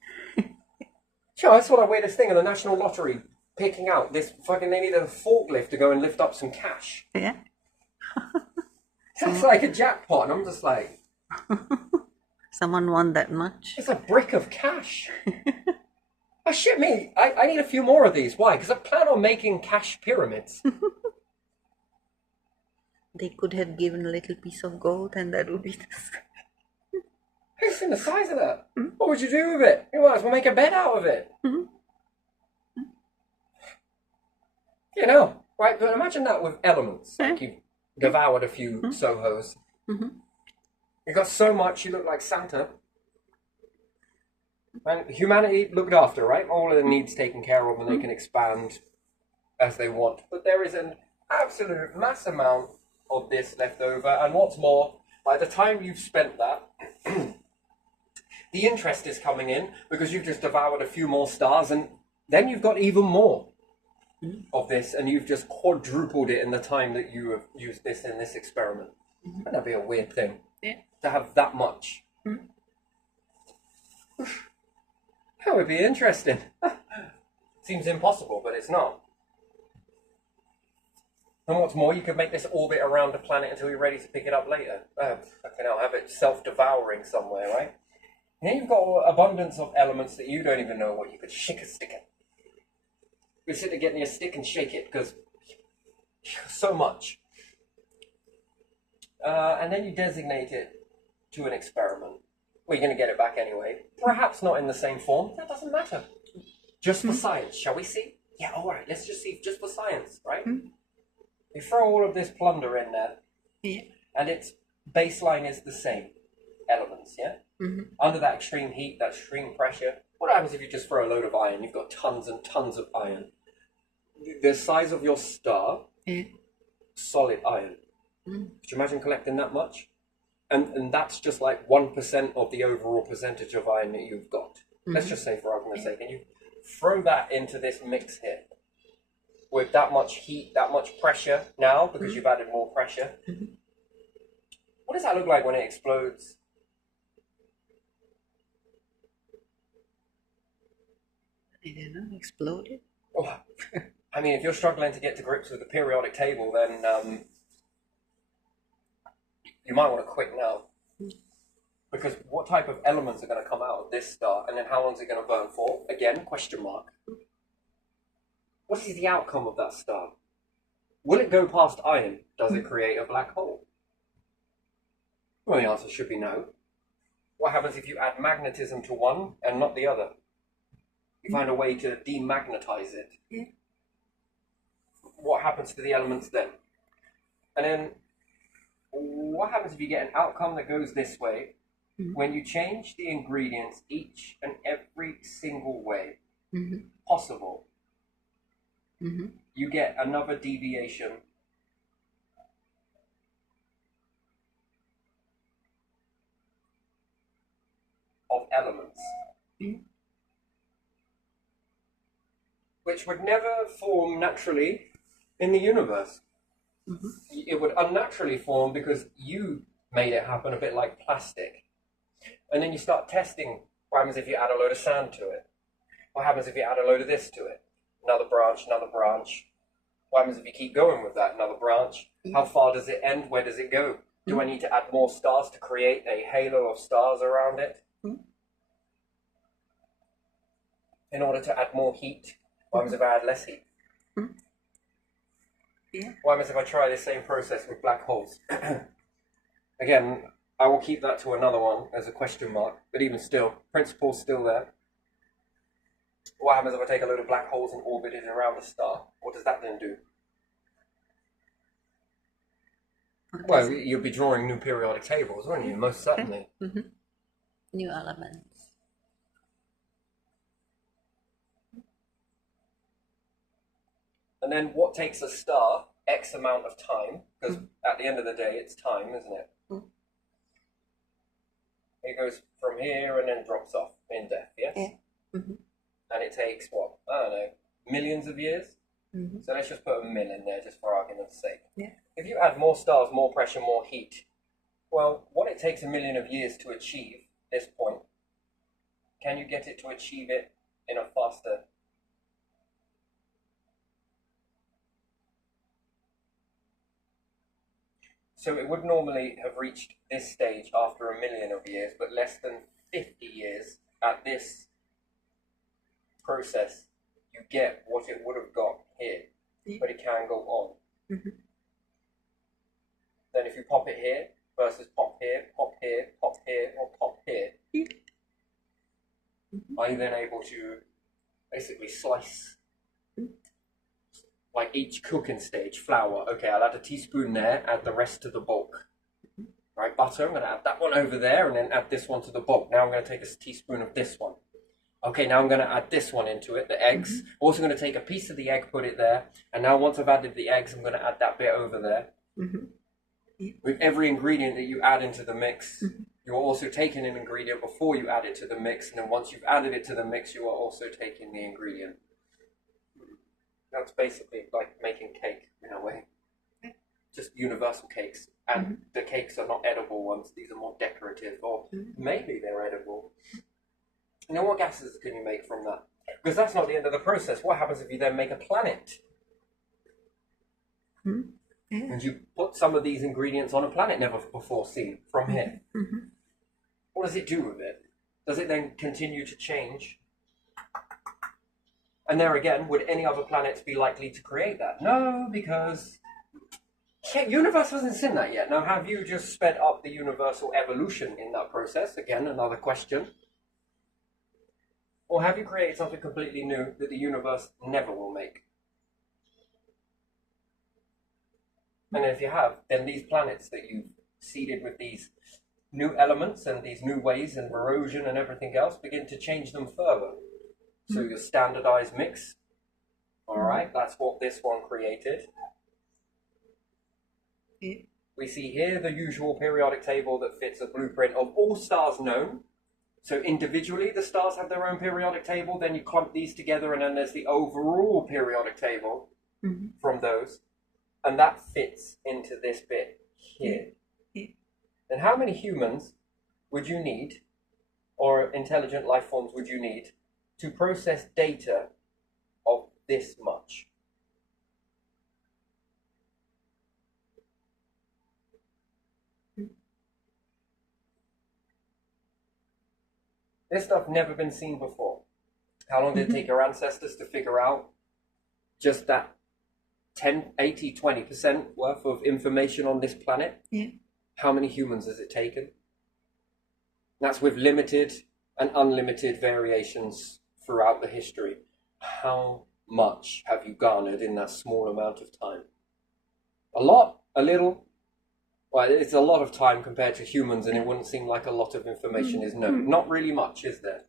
Sure, I saw that weirdest thing in the National Lottery, picking out this fucking, they need a forklift to go and lift up some cash. It's like a jackpot, and I'm just like... Someone won that much. It's a brick of cash. Oh shit me, I need a few more of these. Why? Because I plan on making cash pyramids. They could have given a little piece of gold and that would be the... Have you seen the size of that? What would you do with it? You might as well make a bed out of it. You know, right? But imagine that with elements. Like you've devoured a few Sohos. You got so much, you look like Santa. And humanity looked after, right? All of their needs taken care of, and they can expand as they want. But there is an absolute mass amount of this left over. And what's more, By the time you've spent that, the interest is coming in because you've just devoured a few more stars, and then you've got even more of this, and you've just quadrupled it in the time that you have used this in this experiment. That'd be a weird thing to have that much. That would be interesting. Seems impossible, but it's not. And what's more, you could make this orbit around the planet until you're ready to pick it up later. Fucking hell, have it self-devouring somewhere, right? And then you've got an abundance of elements that you don't even know what you could shake a stick at. You sit there getting your stick and shake it because so much. And then you designate it to an experiment. Well, you're going to get it back anyway. Perhaps not in the same form. That doesn't matter. Just for science, shall we see? Yeah, all right. Let's just see, just for science, right? You throw all of this plunder in there, and its baseline is the same elements, yeah? Under that extreme heat, that extreme pressure, what happens if you just throw a load of iron? You've got tons and tons of iron. The size of your star, solid iron. Could you imagine collecting that much? And that's just like 1% of the overall percentage of iron that you've got. Let's just say, for argument's sake, and you throw that into this mix here with that much heat, that much pressure now, because you've added more pressure. What does that look like when it explodes? I don't know, exploded? Oh, I mean, if you're struggling to get to grips with the periodic table, then you might want to quit now. Because what type of elements are going to come out of this star, and then how long is it going to burn for? Again, question mark. What is the outcome of that star? Will it go past iron? Does it create a black hole? Well, the answer should be no. What happens if you add magnetism to one and not the other? You find a way to demagnetize it. What happens to the elements then? And then, what happens if you get an outcome that goes this way when you change the ingredients each and every single way possible? You get another deviation of elements, which would never form naturally in the universe. It would unnaturally form because you made it happen, a bit like plastic. And then you start testing what happens if you add a load of sand to it. What happens if you add a load of this to it? Another branch, another branch. What happens if you keep going with that? Another branch. How far does it end? Where does it go? Do I need to add more stars to create a halo of stars around it? In order to add more heat? What happens if I add less heat? What happens if I try the same process with black holes? Again, I will keep that to another one as a question mark, but even still, principle's still there. What happens if I take a load of black holes and orbit it around the star? What does that then do? Well, you'll be drawing new periodic tables, won't you? Most certainly. New elements. And then what takes a star X amount of time, because at the end of the day, it's time, isn't it? It goes from here and then drops off in death, yes? And it takes, what, I don't know, millions of years? So let's just put a mil in there just for argument's sake. If you add more stars, more pressure, more heat, well, what it takes a million of years to achieve this point, can you get it to achieve it in a faster? So it would normally have reached this stage after a million of years, but less than 50 years at this process, you get what it would have got here, but it can go on. Then if you pop it here versus pop here, pop here, pop here, or pop here, are you then able to basically slice like each cooking stage? Flour, okay, I'll add a teaspoon there, add the rest to the bulk. Right, butter, I'm going to add that one over there and then add this one to the bulk. Now I'm going to take a teaspoon of this one. Okay, now I'm going to add this one into it, the eggs. Also going to take a piece of the egg, put it there. And now once I've added the eggs, I'm going to add that bit over there. Yeah. With every ingredient that you add into the mix, you're also taking an ingredient before you add it to the mix, and then once you've added it to the mix, you are also taking the ingredient. That's basically like making cake in a way. Just universal cakes. And the cakes are not edible ones, these are more decorative, or maybe they're edible. Now, what gases can you make from that? Because that's not the end of the process. What happens if you then make a planet? Yeah. And you put some of these ingredients on a planet never before seen from here. What does it do with it? Does it then continue to change? And there again, would any other planets be likely to create that? No, because universe hasn't seen that yet. Now, have you just sped up the universal evolution in that process? Again, another question. Or have you created something completely new that the universe never will make? And if you have, then these planets that you've seeded with these new elements and these new ways and erosion and everything else, begin to change them further. So your standardized mix, all right, that's what this one created. Yeah. We see here the usual periodic table that fits a blueprint of all stars known. So individually, the stars have their own periodic table, then you clump these together, and then there's the overall periodic table from those. And that fits into this bit here. Yeah. And how many humans would you need, or intelligent life forms would you need, to process data of this much? This stuff never been seen before. How long did it take your ancestors to figure out just that 10, 80, 20% worth of information on this planet? Yeah. How many humans has it taken? That's with limited and unlimited variations throughout the history. How much have you garnered in that small amount of time? A lot? A little? Well, it's a lot of time compared to humans, and it wouldn't seem like a lot of information is known. Not really much, is there?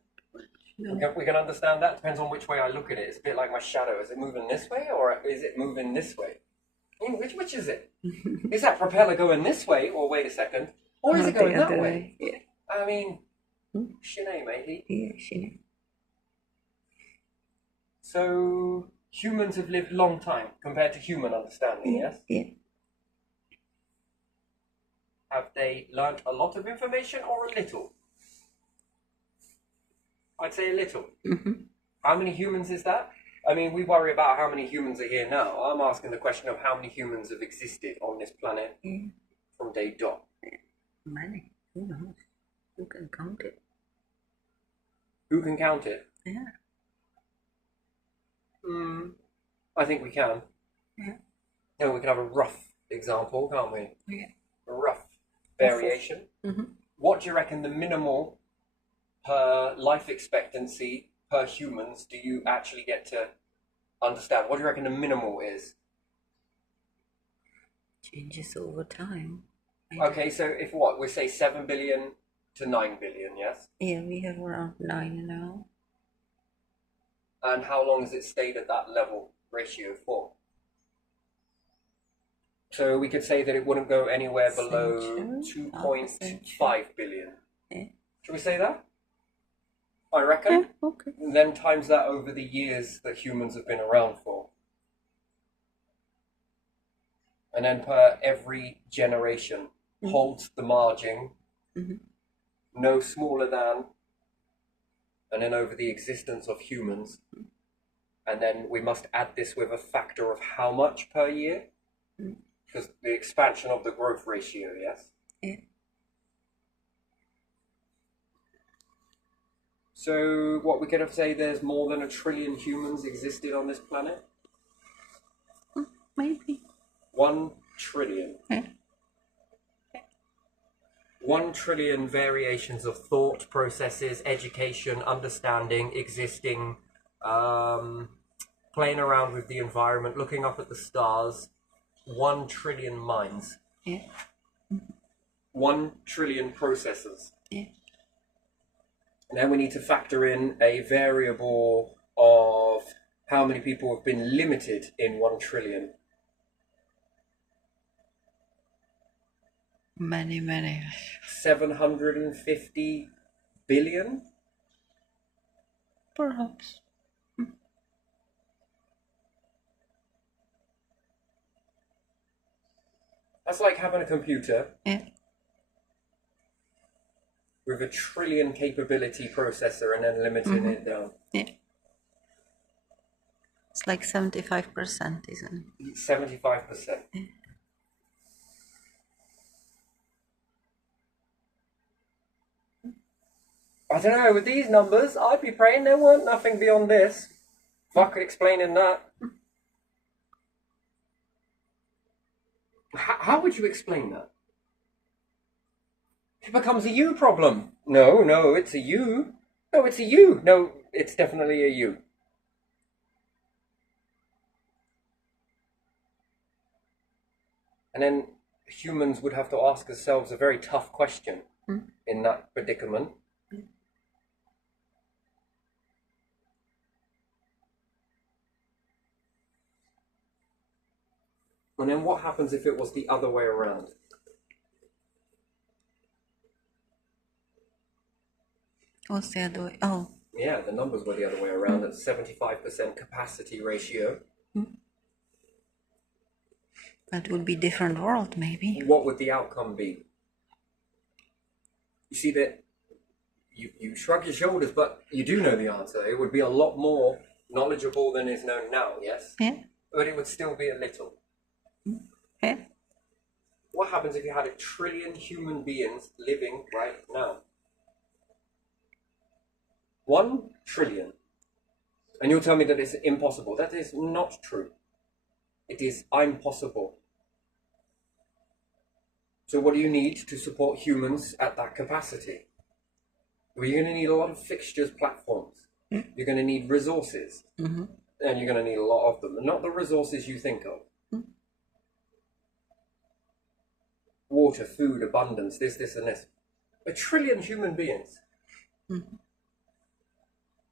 No. We can understand that. Depends on which way I look at it. It's a bit like my shadow. Is it moving this way, or is it moving this way? Which is it? Is that propeller going this way, or wait a second, or is it going that way? Yeah. I mean, Shanae, matey. Yeah, she. So humans have lived long time compared to human understanding, yes? Yeah. Have they learnt a lot of information or a little? I'd say a little. How many humans is that? I mean, we worry about how many humans are here now. I'm asking the question of how many humans have existed on this planet from day dot. Many. Who knows? Who can count it? Who can count it? Yeah. I think we can. Yeah. Yeah, we can have a rough example, can't we? Yeah. A rough variation. What do you reckon the minimal per life expectancy per humans do you actually get to understand? What do you reckon the minimal is? Changes over time. Okay, so if what? We say 7 billion to 9 billion, yes? Yeah, we have around 9 now. And how long has it stayed at that level ratio for? So we could say that it wouldn't go anywhere below Century? 2.5 billion. Yeah. Should we say that? I reckon. Yeah, okay. And then times that over the years that humans have been around for. And then per every generation holds the margin no smaller than, and then over the existence of humans. And then we must add this with a factor of how much per year? Because the expansion of the growth ratio, yes? Yeah. So what we could have say there's more than 1 trillion humans existed on this planet? Maybe. 1 trillion. Yeah. 1 trillion variations of thought processes, education, understanding, existing, playing around with the environment, looking up at the stars. 1 trillion minds. Yeah. 1 trillion processes. Yeah. And then we need to factor in a variable of how many people have been limited in 1 trillion. Many, many. 750 billion? Perhaps. That's like having a computer Yeah. with a trillion capability processor and then limiting it down. Yeah. It's like 75%, isn't it? 75%. I don't know, with these numbers, I'd be praying there weren't nothing beyond this. If I could explain in that. How would you explain that? It becomes a you problem. No, it's a you. No, it's a you. No, it's definitely a you. And then humans would have to ask themselves a very tough question in that predicament. And then what happens if it was the other way around? What's the other way? Oh, Yeah, the numbers were the other way around at 75% capacity ratio. that would be different world, maybe. What would the outcome be? You see that you shrug your shoulders, but you do know the answer. It would be a lot more knowledgeable than is known now, yes? Yeah. But it would still be a little. Yeah. What happens if you had 1 trillion human beings living right now? 1 trillion. And you'll tell me that it's impossible. That is not true. It is impossible. So what do you need to support humans at that capacity? Well, you're going to need a lot of fixtures, platforms. You're going to need resources. And you're going to need a lot of them. And not the resources you think of. Water, food, abundance, this, and this. 1 trillion human beings.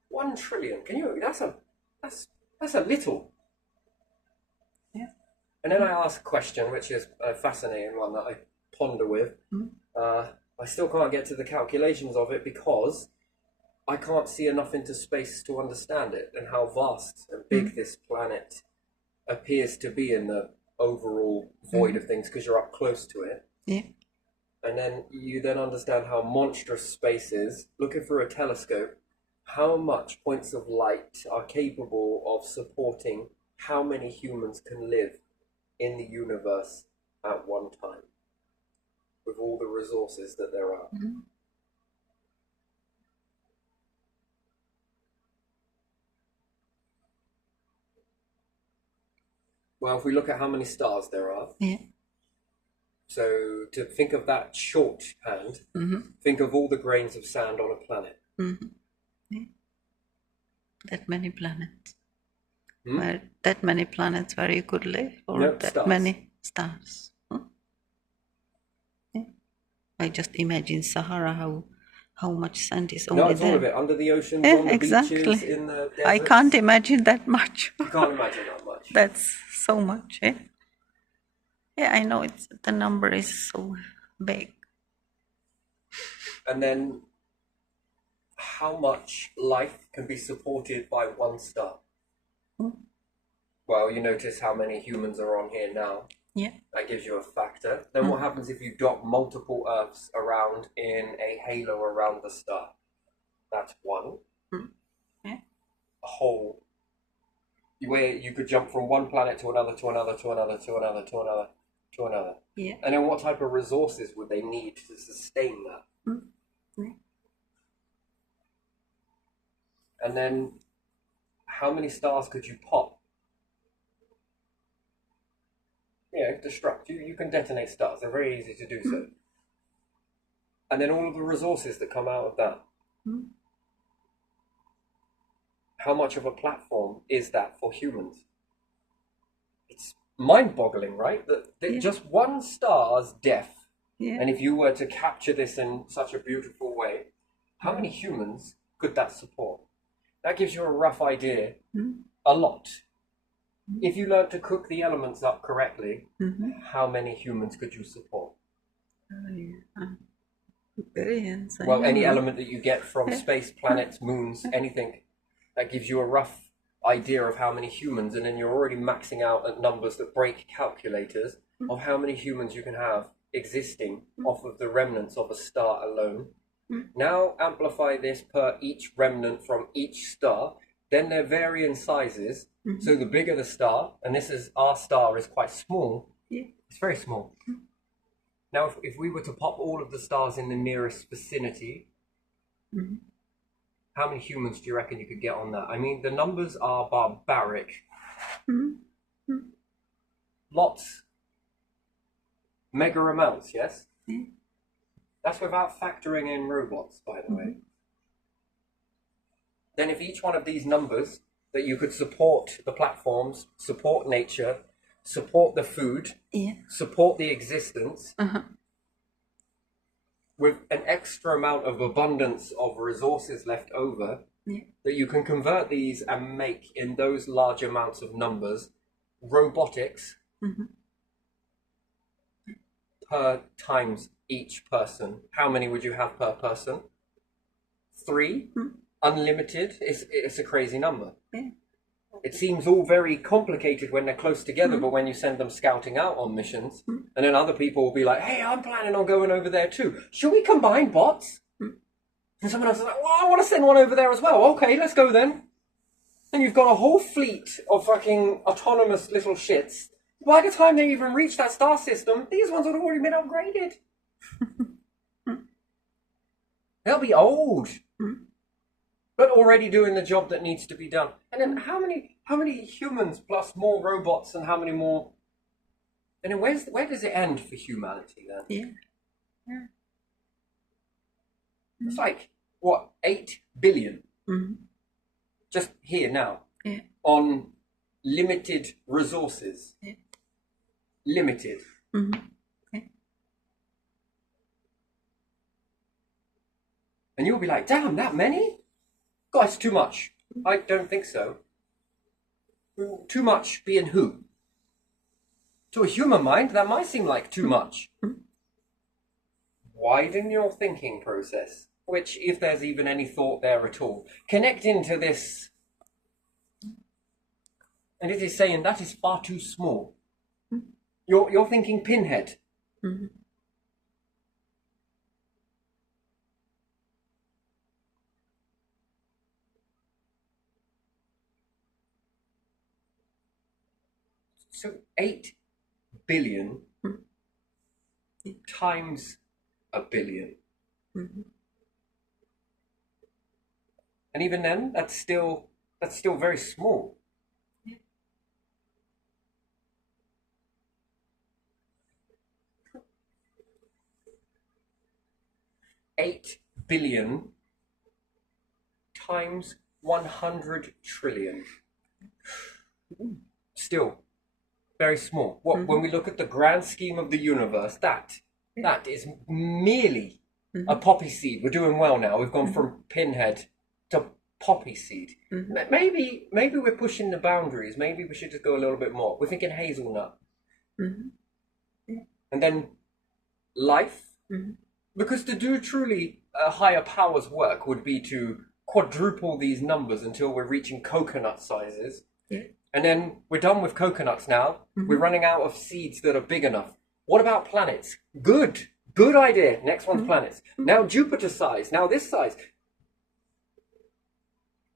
1 trillion. Can you? That's a little. Yeah. And then I ask a question, which is a fascinating one that I ponder with. I still can't get to the calculations of it because I can't see enough into space to understand it and how vast and big this planet appears to be in the overall void of things because you're up close to it. Yeah. And then you then understand how monstrous space is. Looking through a telescope, how much points of light are capable of supporting how many humans can live in the universe at one time with all the resources that there are. Well, if we look at how many stars there are, Yeah. so to think of that shorthand, think of all the grains of sand on a planet. Yeah. That many planets. That many planets where you could live, or No, that stars. many stars. Yeah. I just imagine Sahara, how much sand is only No, it's there. all of it. Under the oceans, Yeah, on the exactly. beaches, in the deserts. I can't imagine that much. You can't imagine that much. That's so much. Eh? Yeah, I know the number is so big. And then how much life can be supported by one star? Well, you notice how many humans are on here now. Yeah. That gives you a factor. Then what happens if you dot multiple Earths around in a halo around the star? That's one. Yeah. A whole. Where you could jump from one planet to another, to another, to another, to another, to another, to another. Yeah. And then what type of resources would they need to sustain that? Yeah. And then how many stars could you pop? Yeah, destruct. You can detonate stars. They're very easy to do so. And then all of the resources that come out of that. How much of a platform is that for humans? It's mind-boggling, right? That just one star's death. Yeah. And if you were to capture this in such a beautiful way, how many humans could that support? That gives you a rough idea. A lot. If you learn to cook the elements up correctly, how many humans could you support? Oh, yeah. Billions. I Well, any know. element that you get from space, planets, moons, anything that gives you a rough idea of how many humans, and then you're already maxing out at numbers that break calculators of how many humans you can have existing off of the remnants of a star alone. Now amplify this per each remnant from each star, then they vary in sizes. So the bigger the star, and this is our star is quite small, Yeah. it's very small. Now, if we were to pop all of the stars in the nearest vicinity, how many humans do you reckon you could get on that? I mean, the numbers are barbaric. Lots. Mega amounts, yes? Yeah. That's without factoring in robots, by the way. Then if each one of these numbers that you could support the platforms, support nature, support the food, Yeah. support the existence, Uh-huh. with an extra amount of abundance of resources left over, Yeah. that you can convert these and make in those large amounts of numbers robotics per times each person. How many would you have per person? 3? Unlimited? It's a crazy number. Yeah. It seems all very complicated when they're close together, but when you send them scouting out on missions, and then other people will be like, hey, I'm planning on going over there too. Should we combine bots? And someone else is like, well, I want to send one over there as well. Okay, let's go then. And you've got a whole fleet of fucking autonomous little shits. By the time they even reach that star system, these ones would have already been upgraded. They'll be old. But already doing the job that needs to be done. And then how many humans plus more robots and how many more? And then where does it end for humanity then? Yeah. It's like what, 8 billion Mm-hmm. just here now. Yeah. On limited resources. Yeah. Limited. Mm-hmm. Yeah. And you'll be like, damn, that many? God, it's too much. I don't think so. Too much being who? To a human mind, that might seem like too much. Widen your thinking process, which, if there's even any thought there at all, connect into this. And it is saying that is far too small. You're thinking pinhead. Mm-hmm. So 8 billion times a billion. Mm-hmm. And even then, that's still very small. Yeah. 8 billion times 100 trillion. Still very small. When we look at the grand scheme of the universe, that is merely a poppy seed. We're doing well now. We've gone from pinhead to poppy seed. Maybe we're pushing the boundaries. Maybe we should just go a little bit more. We're thinking hazelnut. And then life. Because to do truly a higher power's work would be to quadruple these numbers until we're reaching coconut sizes. Yeah. And then we're done with coconuts now. We're running out of seeds that are big enough. What about planets? Good idea. Next one's planets. Now Jupiter size. Now this size.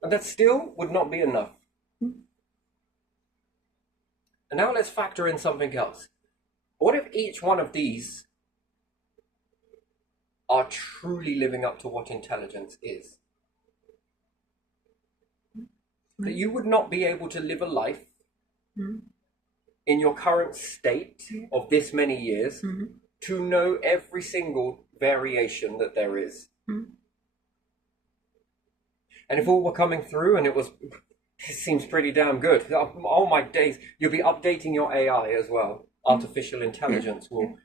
And that still would not be enough. And now let's factor in something else. What if each one of these are truly living up to what intelligence is? That you would not be able to live a life in your current state of this many years to know every single variation that there is. And if all were coming through and it seems pretty damn good. Oh my days, you'll be updating your AI as well. Artificial intelligence will,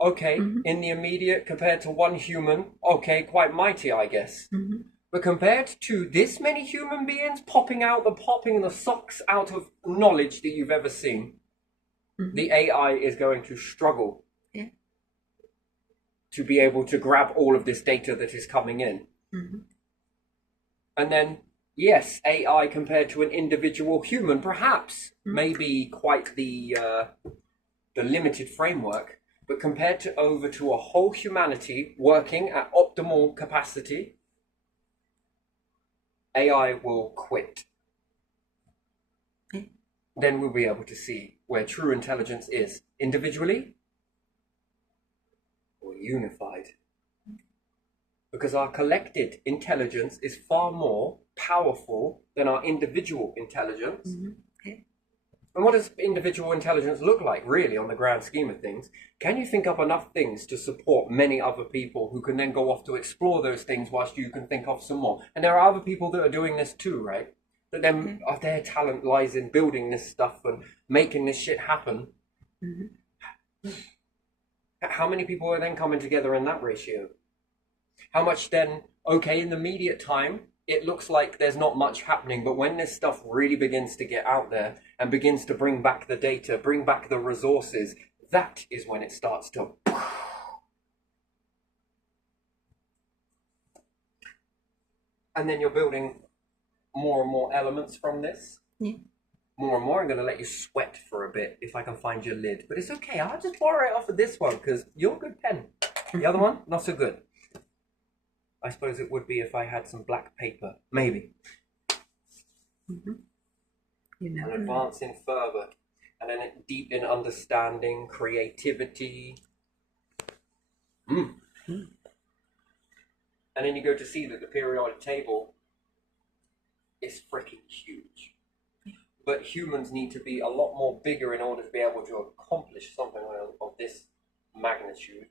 okay, in the immediate compared to one human, okay, quite mighty, I guess. But compared to this many human beings popping the socks out of knowledge that you've ever seen, the AI is going to struggle. Yeah. to be able to grab all of this data that is coming in. And then, yes, AI compared to an individual human perhaps may be quite the limited framework, but compared to over to a whole humanity working at optimal capacity, AI will quit. Then we'll be able to see where true intelligence is, individually or unified. Because our collected intelligence is far more powerful than our individual intelligence. And what does individual intelligence look like, really, on the grand scheme of things? Can you think of enough things to support many other people who can then go off to explore those things whilst you can think of some more? And there are other people that are doing this too, right? But then their talent lies in building this stuff and making this shit happen. How many people are then coming together in that ratio? How much then, okay, in the immediate time, it looks like there's not much happening, but when this stuff really begins to get out there and begins to bring back the data, bring back the resources, that is when it starts to... And then you're building more and more elements from this. More and more. I'm going to let you sweat for a bit if I can find your lid. But it's okay, I'll just borrow it off of this one because you're a good pen. The other one, not so good. I suppose it would be if I had some black paper, maybe. And advancing further, and then deep in understanding, creativity. And then you go to see that the periodic table is freaking huge. But humans need to be a lot more bigger in order to be able to accomplish something of this magnitude.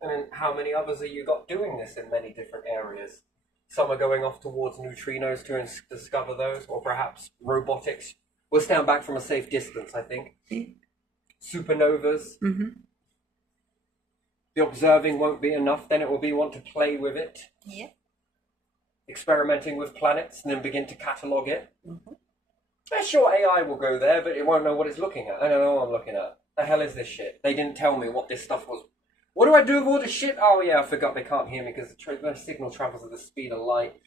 And then how many others have you got doing this in many different areas? Some are going off towards neutrinos to discover those, or perhaps robotics. We'll stand back from a safe distance, I think. Supernovas. The observing won't be enough, then it will be want to play with it. Experimenting with planets and then begin to catalogue it. Sure, AI will go there, but it won't know what it's looking at. I don't know what I'm looking at. The hell is this shit? They didn't tell me what this stuff was. What do I do with all this shit? Oh yeah, I forgot they can't hear me because the signal travels at the speed of light.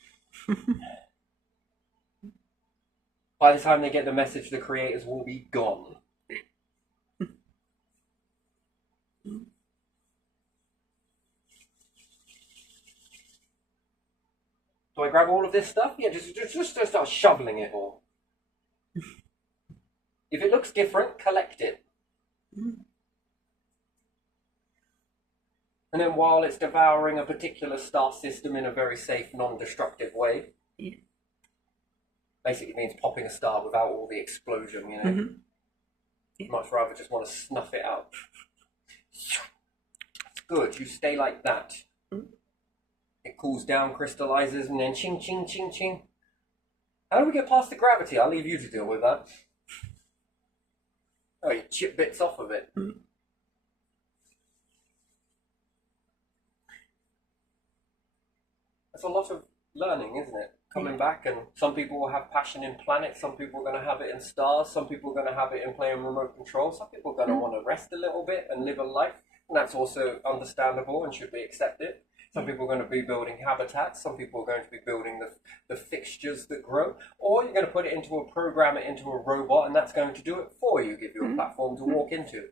By the time they get the message, the creators will be gone. Do I grab all of this stuff? Yeah, just start shoveling it all. If it looks different, collect it. And then while it's devouring a particular star system in a very safe, non-destructive way, basically means popping a star without all the explosion, you know. Much rather just want to snuff it out. Good, you stay like that. It cools down, crystallizes, and then ching, ching, ching, ching. How do we get past the gravity? I'll leave you to deal with that. Oh, you chip bits off of it. It's a lot of learning, isn't it? Coming back, and some people will have passion in planets, some people are going to have it in stars, some people are going to have it in playing remote control, some people are going to want to rest a little bit and live a life, and that's also understandable and should be accepted. Some people are going to be building habitats, some people are going to be building the fixtures that grow, or you're going to put it into a program, it into a robot, and that's going to do it for you, give you a platform to walk into.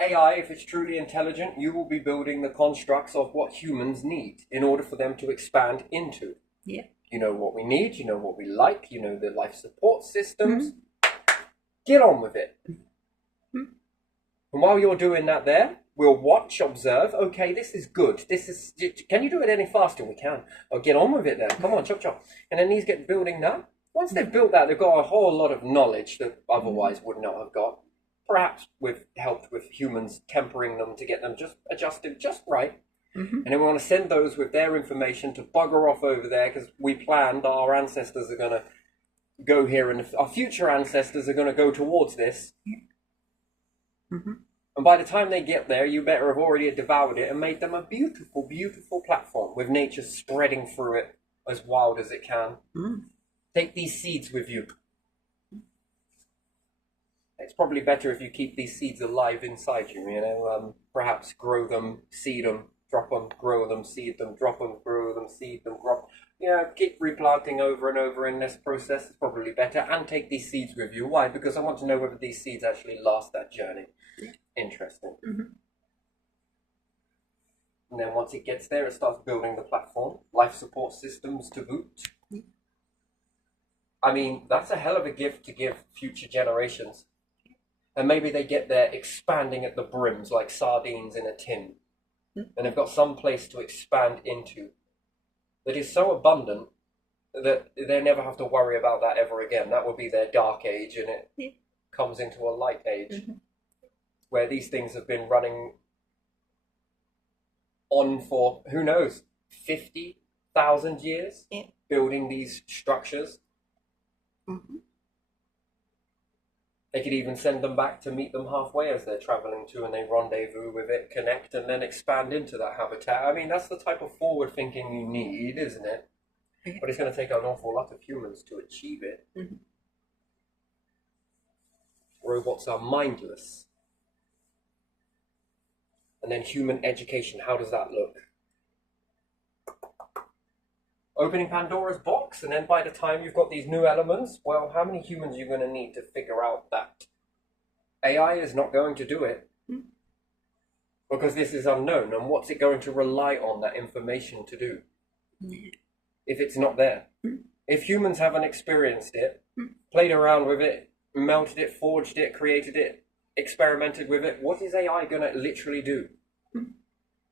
AI, if it's truly intelligent, you will be building the constructs of what humans need in order for them to expand into. You know what we need, you know what we like, you know the life support systems. Get on with it. And while you're doing that there, we'll watch, observe. Okay, this is good. Can you do it any faster? We can. Oh, get on with it then. Come on, chop, chop. And then these get building that. Once they've built that, they've got a whole lot of knowledge that otherwise would not have got. Perhaps we've helped with humans tempering them to get them just adjusted just right. And then we want to send those with their information to bugger off over there because we planned our ancestors are going to go here and our future ancestors are going to go towards this. And by the time they get there, you better have already devoured it and made them a beautiful, beautiful platform with nature spreading through it as wild as it can. Take these seeds with you. It's probably better if you keep these seeds alive inside you, you know, perhaps grow them, seed them, drop them, grow them, seed them, drop them, grow them, seed them, drop. Yeah, keep replanting over and over in this process. It's probably better. And take these seeds with you. Why? Because I want to know whether these seeds actually last that journey. Yeah. Interesting. Mm-hmm. And then once it gets there, it starts building the platform, life support systems to boot. Yeah. I mean, that's a hell of a gift to give future generations. And maybe they get there expanding at the brims like sardines in a tin. And they've got some place to expand into that is so abundant that they never have to worry about that ever again. That would be their dark age, and it comes into a light age where these things have been running on for, who knows, 50,000 years, building these structures. Mm-hmm. They could even send them back to meet them halfway as they're traveling to, and they rendezvous with it, connect, and then expand into that habitat. I mean, that's the type of forward thinking you need, isn't it? Yeah. But it's going to take an awful lot of humans to achieve it. Mm-hmm. Robots are mindless. And then human education, how does that look? Opening Pandora's box, and then by the time you've got these new elements, well, how many humans are you going to need to figure out that? AI is not going to do it. Because this is unknown, and what's it going to rely on that information to do? If it's not there. If humans haven't experienced it, played around with it, melted it, forged it, created it, experimented with it, what is AI going to literally do?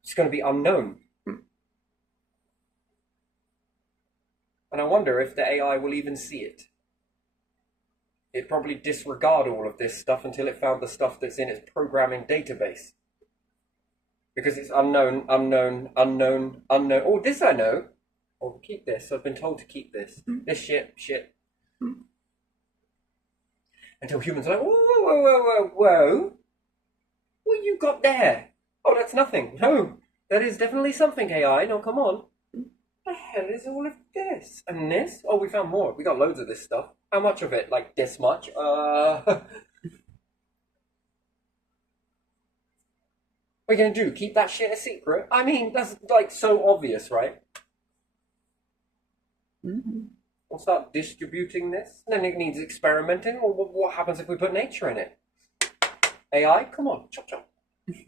It's going to be unknown. And I wonder if the AI will even see it. It'd probably disregard all of this stuff until it found the stuff that's in its programming database. Because it's unknown, unknown, unknown, unknown. Oh, this I know. Oh, keep this. I've been told to keep this. This shit. Until humans are like, whoa. What you got there? Oh, that's nothing. No, that is definitely something, AI. No, come on. What the hell is all of this? And this? Oh, we found more. We got loads of this stuff. How much of it? Like this much? What are you going to do? Keep that shit a secret? I mean, that's like so obvious, right? We'll start distributing this. And then it needs experimenting. Or what happens if we put nature in it? AI, come on, chop.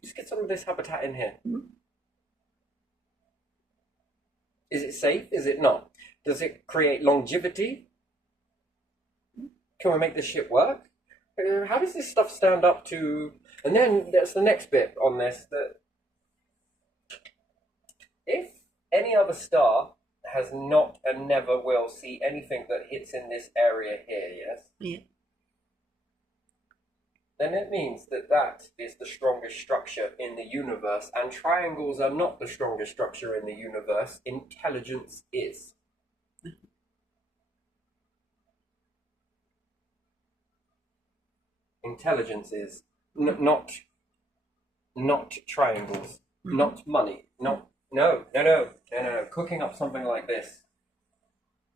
Just get some of this habitat in here. Is it safe? Is it not? Does it create longevity? Can we make this shit work? How does this stuff stand up to... And then that's the next bit on this, that if any other star has not and never will see anything that hits in this area here, yes? Yeah. Then it means that that is the strongest structure in the universe, and triangles are not the strongest structure in the universe. Intelligence is. Intelligence is not triangles, not money, no. Cooking up something like this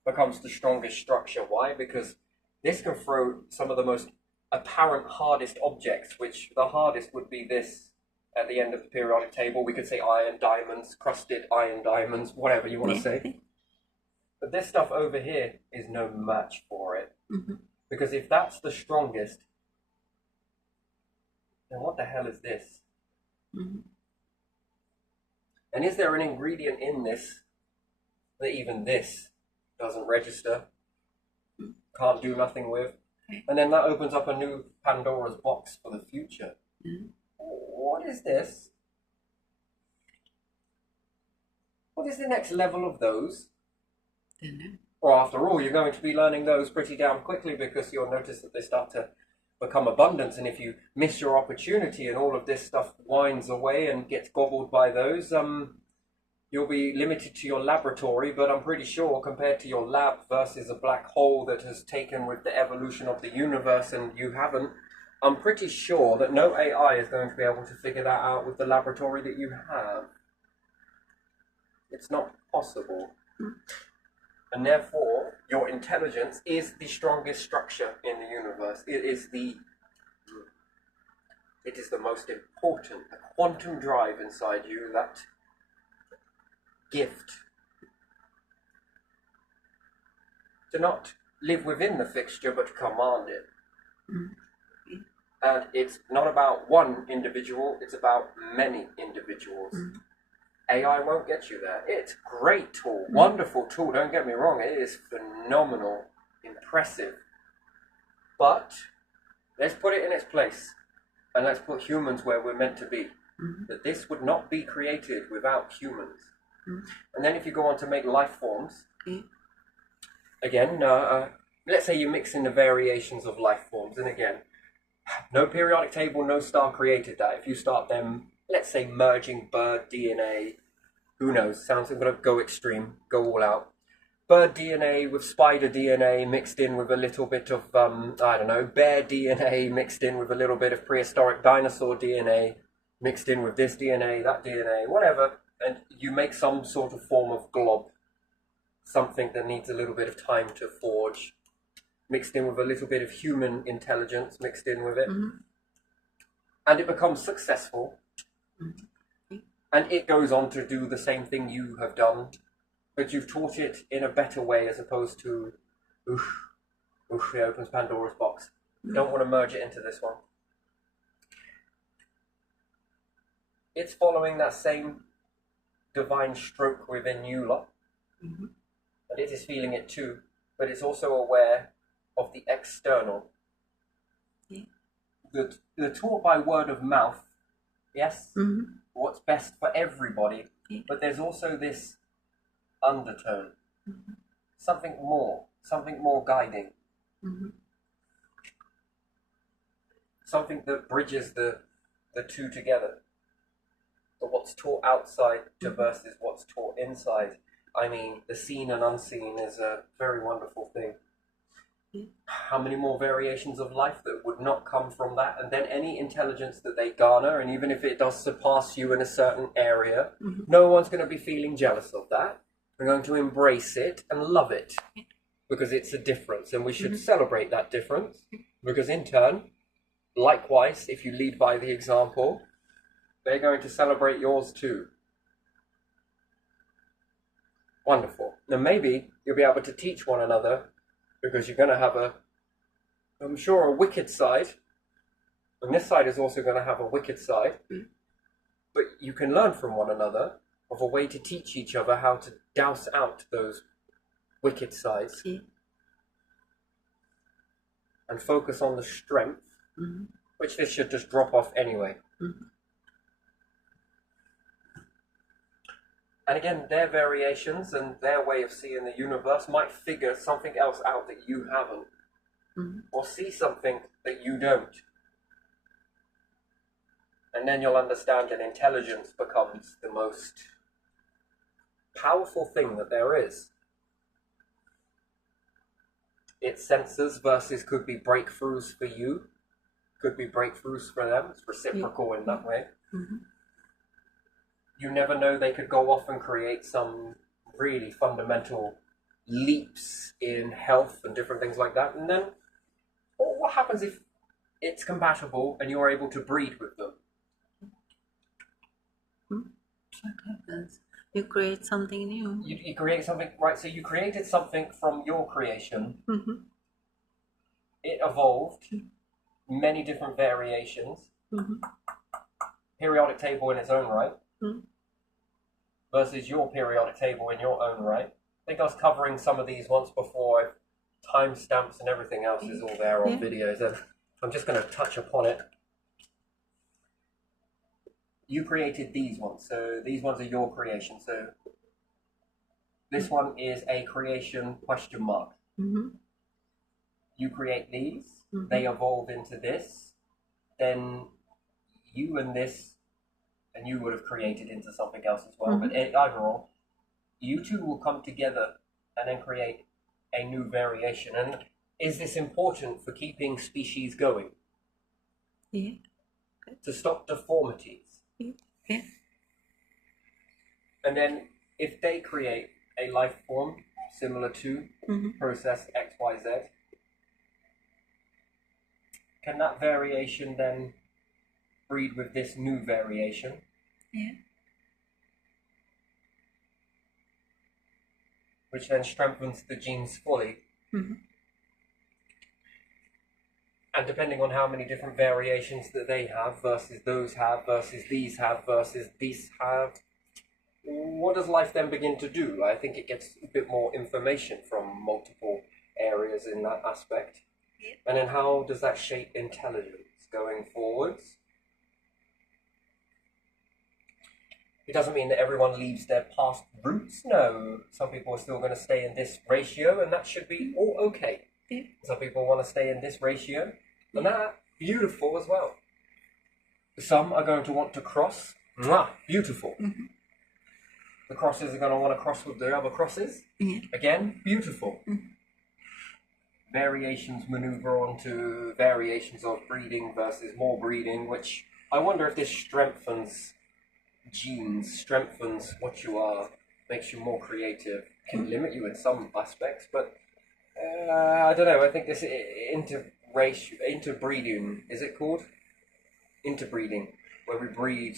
becomes the strongest structure. Why? Because this can throw some of the most apparent hardest objects, which the hardest would be this at the end of the periodic table. We could say iron diamonds, crusted iron diamonds, whatever you want to say. But this stuff over here is no match for it. Because if that's the strongest, then what the hell is this? And is there an ingredient in this that even this doesn't register, can't do nothing with? And then that opens up a new Pandora's box for the future. What is this? What is the next level of those? Well, after all, you're going to be learning those pretty damn quickly, because you'll notice that they start to become abundant, and if you miss your opportunity and all of this stuff winds away and gets gobbled by those, you'll be limited to your laboratory. But I'm pretty sure, compared to your lab versus a black hole that has taken with the evolution of the universe and you haven't, I'm pretty sure that no AI is going to be able to figure that out with the laboratory that you have. It's not possible. And therefore, your intelligence is the strongest structure in the universe. It is the It is the most important, the quantum drive inside you, that gift to not live within the fixture but to command it. Mm-hmm. And it's not about one individual, it's about many individuals. Mm-hmm. AI won't get you there. It's a great tool, wonderful tool, don't get me wrong, it is phenomenal, impressive. But let's put it in its place. And let's put humans where we're meant to be. Mm-hmm. That this would not be created without humans. Mm-hmm. And then if you go on to make life forms, Okay. again, let's say you mix in the variations of life forms. And again, no periodic table, no star created that. If you start them, let's say merging bird DNA, who knows, sounds like I'm going to go extreme, go all out. Bird DNA with spider DNA mixed in with a little bit of, I don't know, bear DNA mixed in with a little bit of prehistoric dinosaur DNA mixed in with this DNA, that DNA, whatever, and you make some sort of form of glob, something that needs a little bit of time to forge, mixed in with a little bit of human intelligence mixed in with it, Mm-hmm. and it becomes successful, Mm-hmm. and it goes on to do the same thing you have done, but you've taught it in a better way as opposed to, it opens Pandora's box. Don't want to merge it into this one. It's following that same divine stroke within you lot, Mm-hmm. and it is feeling it too, but it's also aware of the external. Yeah. The taught by word of mouth, yes, Mm-hmm. what's best for everybody, Yeah. but there's also this undertone, Mm-hmm. something more guiding, Mm-hmm. something that bridges the two together. But what's taught outside to versus what's taught inside. I mean, the seen and unseen is a very wonderful thing. Yeah. How many more variations of life that would not come from that? And then any intelligence that they garner, and even if it does surpass you in a certain area, Mm-hmm. no one's going to be feeling jealous of that. We're going to embrace it and love it because it's a difference, and we should celebrate that difference because in turn, likewise, if you lead by the example, they're going to celebrate yours too. Wonderful. Now maybe you'll be able to teach one another because you're going to have I'm sure, a wicked side, and this side is also going to have a wicked side, but you can learn from one another of a way to teach each other how to douse out those wicked sides Yeah. and focus on the strength, Mm-hmm. which this should just drop off anyway. Mm-hmm. And again, their variations and their way of seeing the universe might figure something else out that you haven't, Mm-hmm. or see something that you don't. And then you'll understand that intelligence becomes the most powerful thing that there is. It's sensors versus could be breakthroughs for you, could be breakthroughs for them. It's reciprocal in that way. Mm-hmm. You never know, they could go off and create some really fundamental leaps in health and different things like that. And then what happens if it's compatible and you're able to breed with them? What happens? You create something new. You create something, right? So you created something from your creation. Mm-hmm. It evolved, many different variations, Mm-hmm. periodic table in its own right, Mm-hmm. versus your periodic table in your own right. I think I was covering some of these once before. Timestamps and everything else is all there on Yeah. videos, and I'm just going to touch upon it. You created these ones, so these ones are your creation. So this one is a creation question mark. Mm-hmm. You create these, Mm-hmm. they evolve into this, then you and this, and you would have created into something else as well. Mm-hmm. But either or, you two will come together and then create a new variation. And is this important for keeping species going? Yeah. To stop deformities? Yeah. And then if they create a life form similar to Mm-hmm. process XYZ, can that variation then breed with this new variation. Yeah. Which then strengthens the genes fully. Mm-hmm. And depending on how many different variations that they have versus those have versus these have versus these have, what does life then begin to do? I think it gets a bit more information from multiple areas in that aspect. Yeah. And then how does that shape intelligence going forwards? It doesn't mean that everyone leaves their past roots. No, some people are still going to stay in this ratio, and that should be all okay. Yeah. Some people want to stay in this ratio, and that's beautiful as well. Some are going to want to cross. Mwah, beautiful. Mm-hmm. The crosses are going to want to cross with the other crosses. Yeah. Again, beautiful. Mm-hmm. Variations maneuver onto variations of breeding versus more breeding, which I wonder if this strengthens genes, strengthens what you are, makes you more creative, can limit you in some aspects, but I don't know. I think this interbreeding, is it called? Interbreeding, where we breed.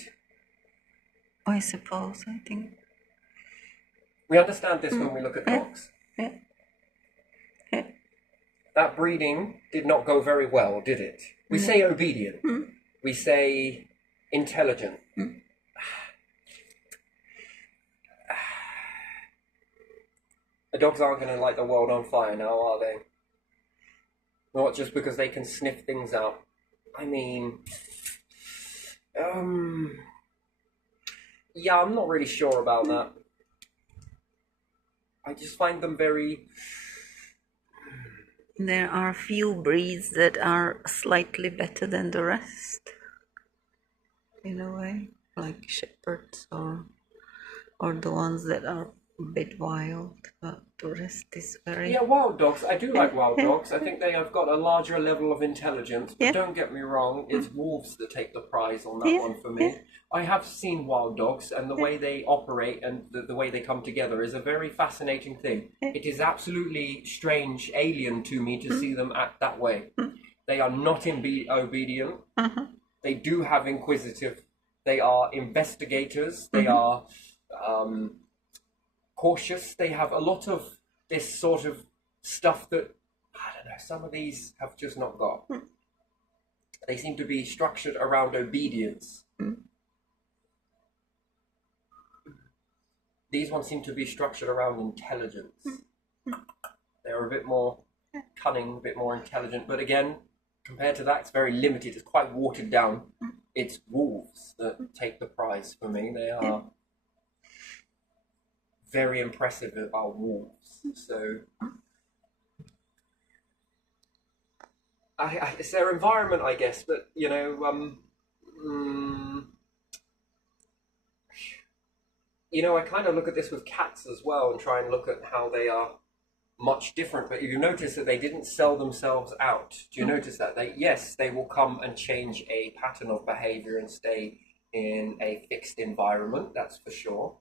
I suppose, I think. We understand this when we look at dogs. Yeah. Yeah. That breeding did not go very well, did it? We say obedient. We say intelligent. The dogs aren't going to light the world on fire now, are they? Not just because they can sniff things out. I mean, yeah, I'm not really sure about that. I just find them very... There are few breeds that are slightly better than the rest, in a way, like shepherds or the ones that are a bit wild, but the rest is very... Yeah, wild dogs. I do like wild dogs. I think they have got a larger level of intelligence, but don't get me wrong, it's wolves that take the prize on that one for me. I have seen wild dogs, and the way they operate and the way they come together is a very fascinating thing. It is absolutely strange, alien to me to see them act that way. They are not obedient. They do have inquisitive. They are investigators. They are cautious. They have a lot of this sort of stuff that, I don't know, some of these have just not got. They seem to be structured around obedience. These ones seem to be structured around intelligence. They're a bit more cunning, a bit more intelligent. But again, compared to that, it's very limited. It's quite watered down. It's wolves that take the prize for me. They are very impressive are wolves. So it's their environment, I guess. But you know, I kind of look at this with cats as well, and try and look at how they are much different. But you notice that they didn't sell themselves out. Do you notice that? They will come and change a pattern of behavior and stay in a fixed environment. That's for sure.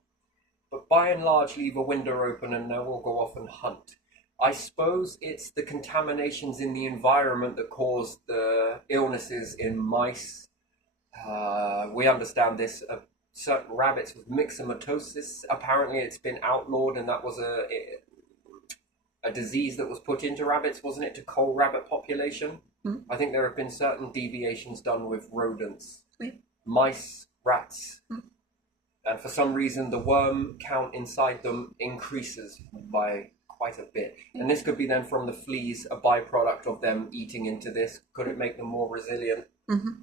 But by and large, leave a window open and they will go off and hunt. I suppose it's the contaminations in the environment that cause the illnesses in mice. We understand this. Certain rabbits with myxomatosis, apparently it's been outlawed, and that was a disease that was put into rabbits, wasn't it, to cull rabbit population? I think there have been certain deviations done with rodents. Mice, rats. And for some reason, the worm count inside them increases by quite a bit. And this could be then from the fleas, a byproduct of them eating into this. Could it make them more resilient?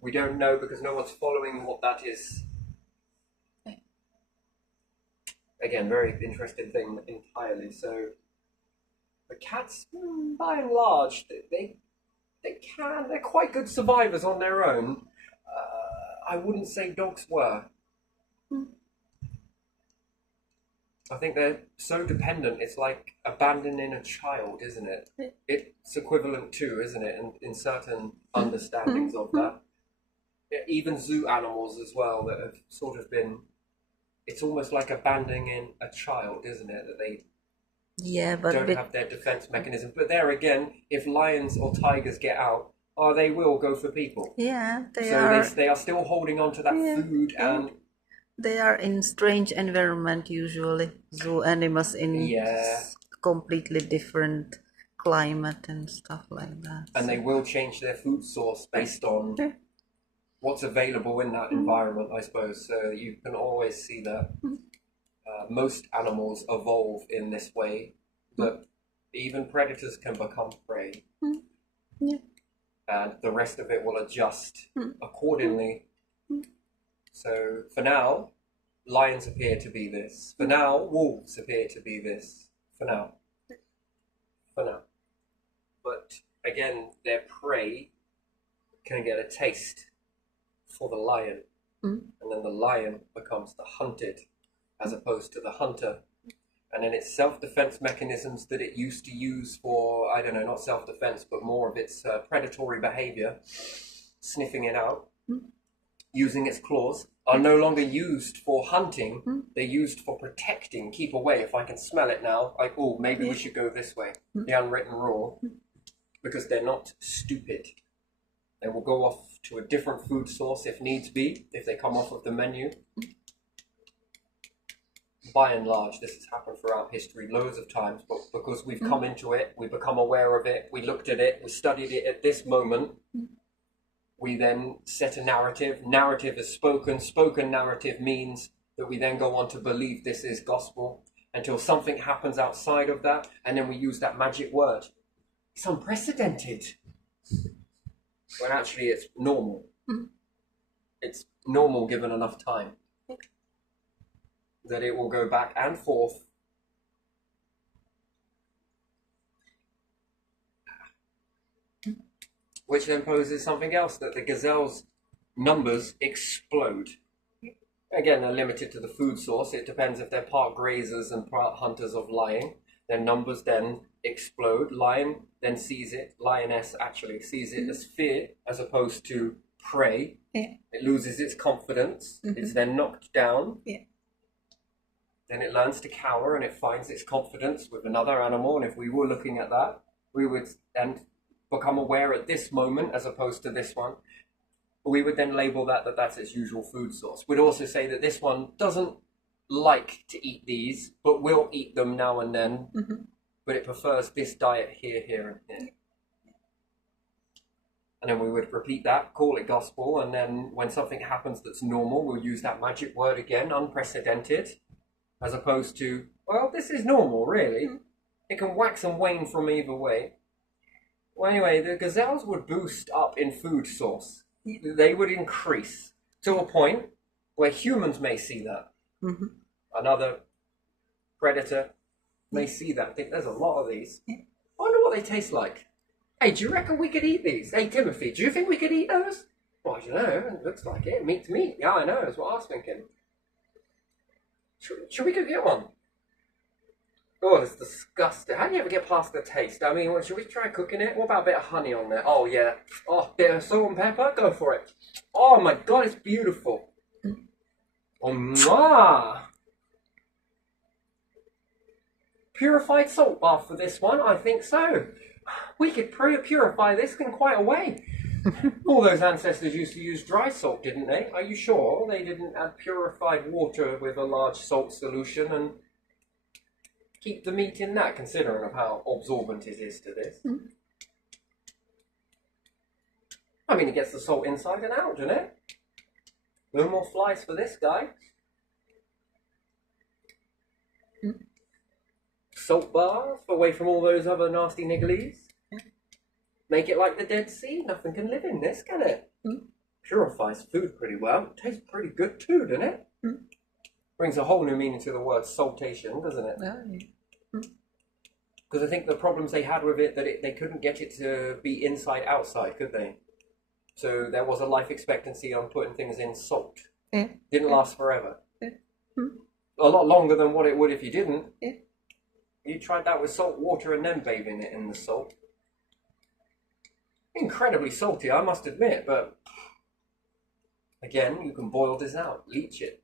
We don't know, because no one's following what that is. Again, very interesting thing entirely. So the cats, by and large, they're quite good survivors on their own. I wouldn't say dogs were. I think they're so dependent. It's like abandoning a child, isn't it? It's equivalent to, isn't it, in certain understandings of that. Even zoo animals as well that have sort of been. It's almost like abandoning a child, isn't it? That they don't have their defense mechanism. But there again, if lions or tigers get out, they will go for people. Yeah, So they are still holding on to that food and they are in strange environment usually. Zoo animals in completely different climate and stuff like that. And they will change their food source based on what's available in that environment, I suppose. So you can always see that most animals evolve in this way, that even predators can become prey. Yeah. And the rest of it will adjust accordingly. So for now, lions appear to be this. For now, wolves appear to be this. For now. But again, their prey can get a taste for the lion. And then the lion becomes the hunted as opposed to the hunter. And then its self-defense mechanisms that it used to use for, I don't know, not self-defense, but more of its predatory behavior, sniffing it out, using its claws, are no longer used for hunting. They're used for protecting. Keep away. If I can smell it now, like, oh, maybe we should go this way. The unwritten rule. Because they're not stupid. They will go off to a different food source if needs be, if they come off of the menu. By and large, this has happened throughout history loads of times, but because we've come into it, we become aware of it, we looked at it, we studied it at this moment, we then set a narrative. Narrative is spoken. Spoken narrative means that we then go on to believe this is gospel until something happens outside of that, and then we use that magic word. It's unprecedented. When actually it's normal. It's normal given enough time. That it will go back and forth. Which then poses something else, that the gazelle's numbers explode. Again, they're limited to the food source. It depends if they're part grazers and part hunters of lion. Their numbers then explode. Lion then sees it, lioness actually sees it as fear as opposed to prey. It loses its confidence. It's then knocked down. Then it learns to cower and it finds its confidence with another animal. And if we were looking at that, we would then become aware at this moment as opposed to this one. We would then label that's its usual food source. We'd also say that this one doesn't like to eat these, but will eat them now and then. But it prefers this diet here, here, and here. And then we would repeat that, call it gospel, and then when something happens that's normal, we'll use that magic word again, unprecedented. As opposed to, well, this is normal, really. It can wax and wane from either way. Well, anyway, the gazelles would boost up in food source. They would increase to a point where humans may see that. Another predator may see that. I think there's a lot of these. I wonder what they taste like. Hey, do you reckon we could eat these? Hey, Timothy, do you think we could eat those? Well, I don't know. It looks like it. Meat to meat. Yeah, I know. That's what I was thinking. Should we go get one? Oh, it's disgusting. How do you ever get past the taste? I mean, should we try cooking it? What about a bit of honey on there? Oh, yeah. Oh, bit of salt and pepper? Go for it. Oh, my God, it's beautiful. Oh, mwah. Purified salt bath for this one? I think so. We could purify this in quite a way. All those ancestors used to use dry salt, didn't they? Are you sure they didn't add purified water with a large salt solution and keep the meat in that, considering of how absorbent it is to this? I mean, it gets the salt inside and out, doesn't it? No more flies for this guy. Salt bath, away from all those other nasty nigglies. Make it like the Dead Sea. Nothing can live in this, can it? Purifies food pretty well. Tastes pretty good too, doesn't it? Brings a whole new meaning to the word saltation, doesn't it? Because I think the problems they had with it, that they couldn't get it to be inside outside, could they? So there was a life expectancy on putting things in salt. Didn't last forever. A lot longer than what it would if you didn't. You tried that with salt water and then bathing it in the salt. Incredibly salty, I must admit, but again, you can boil this out, leach it.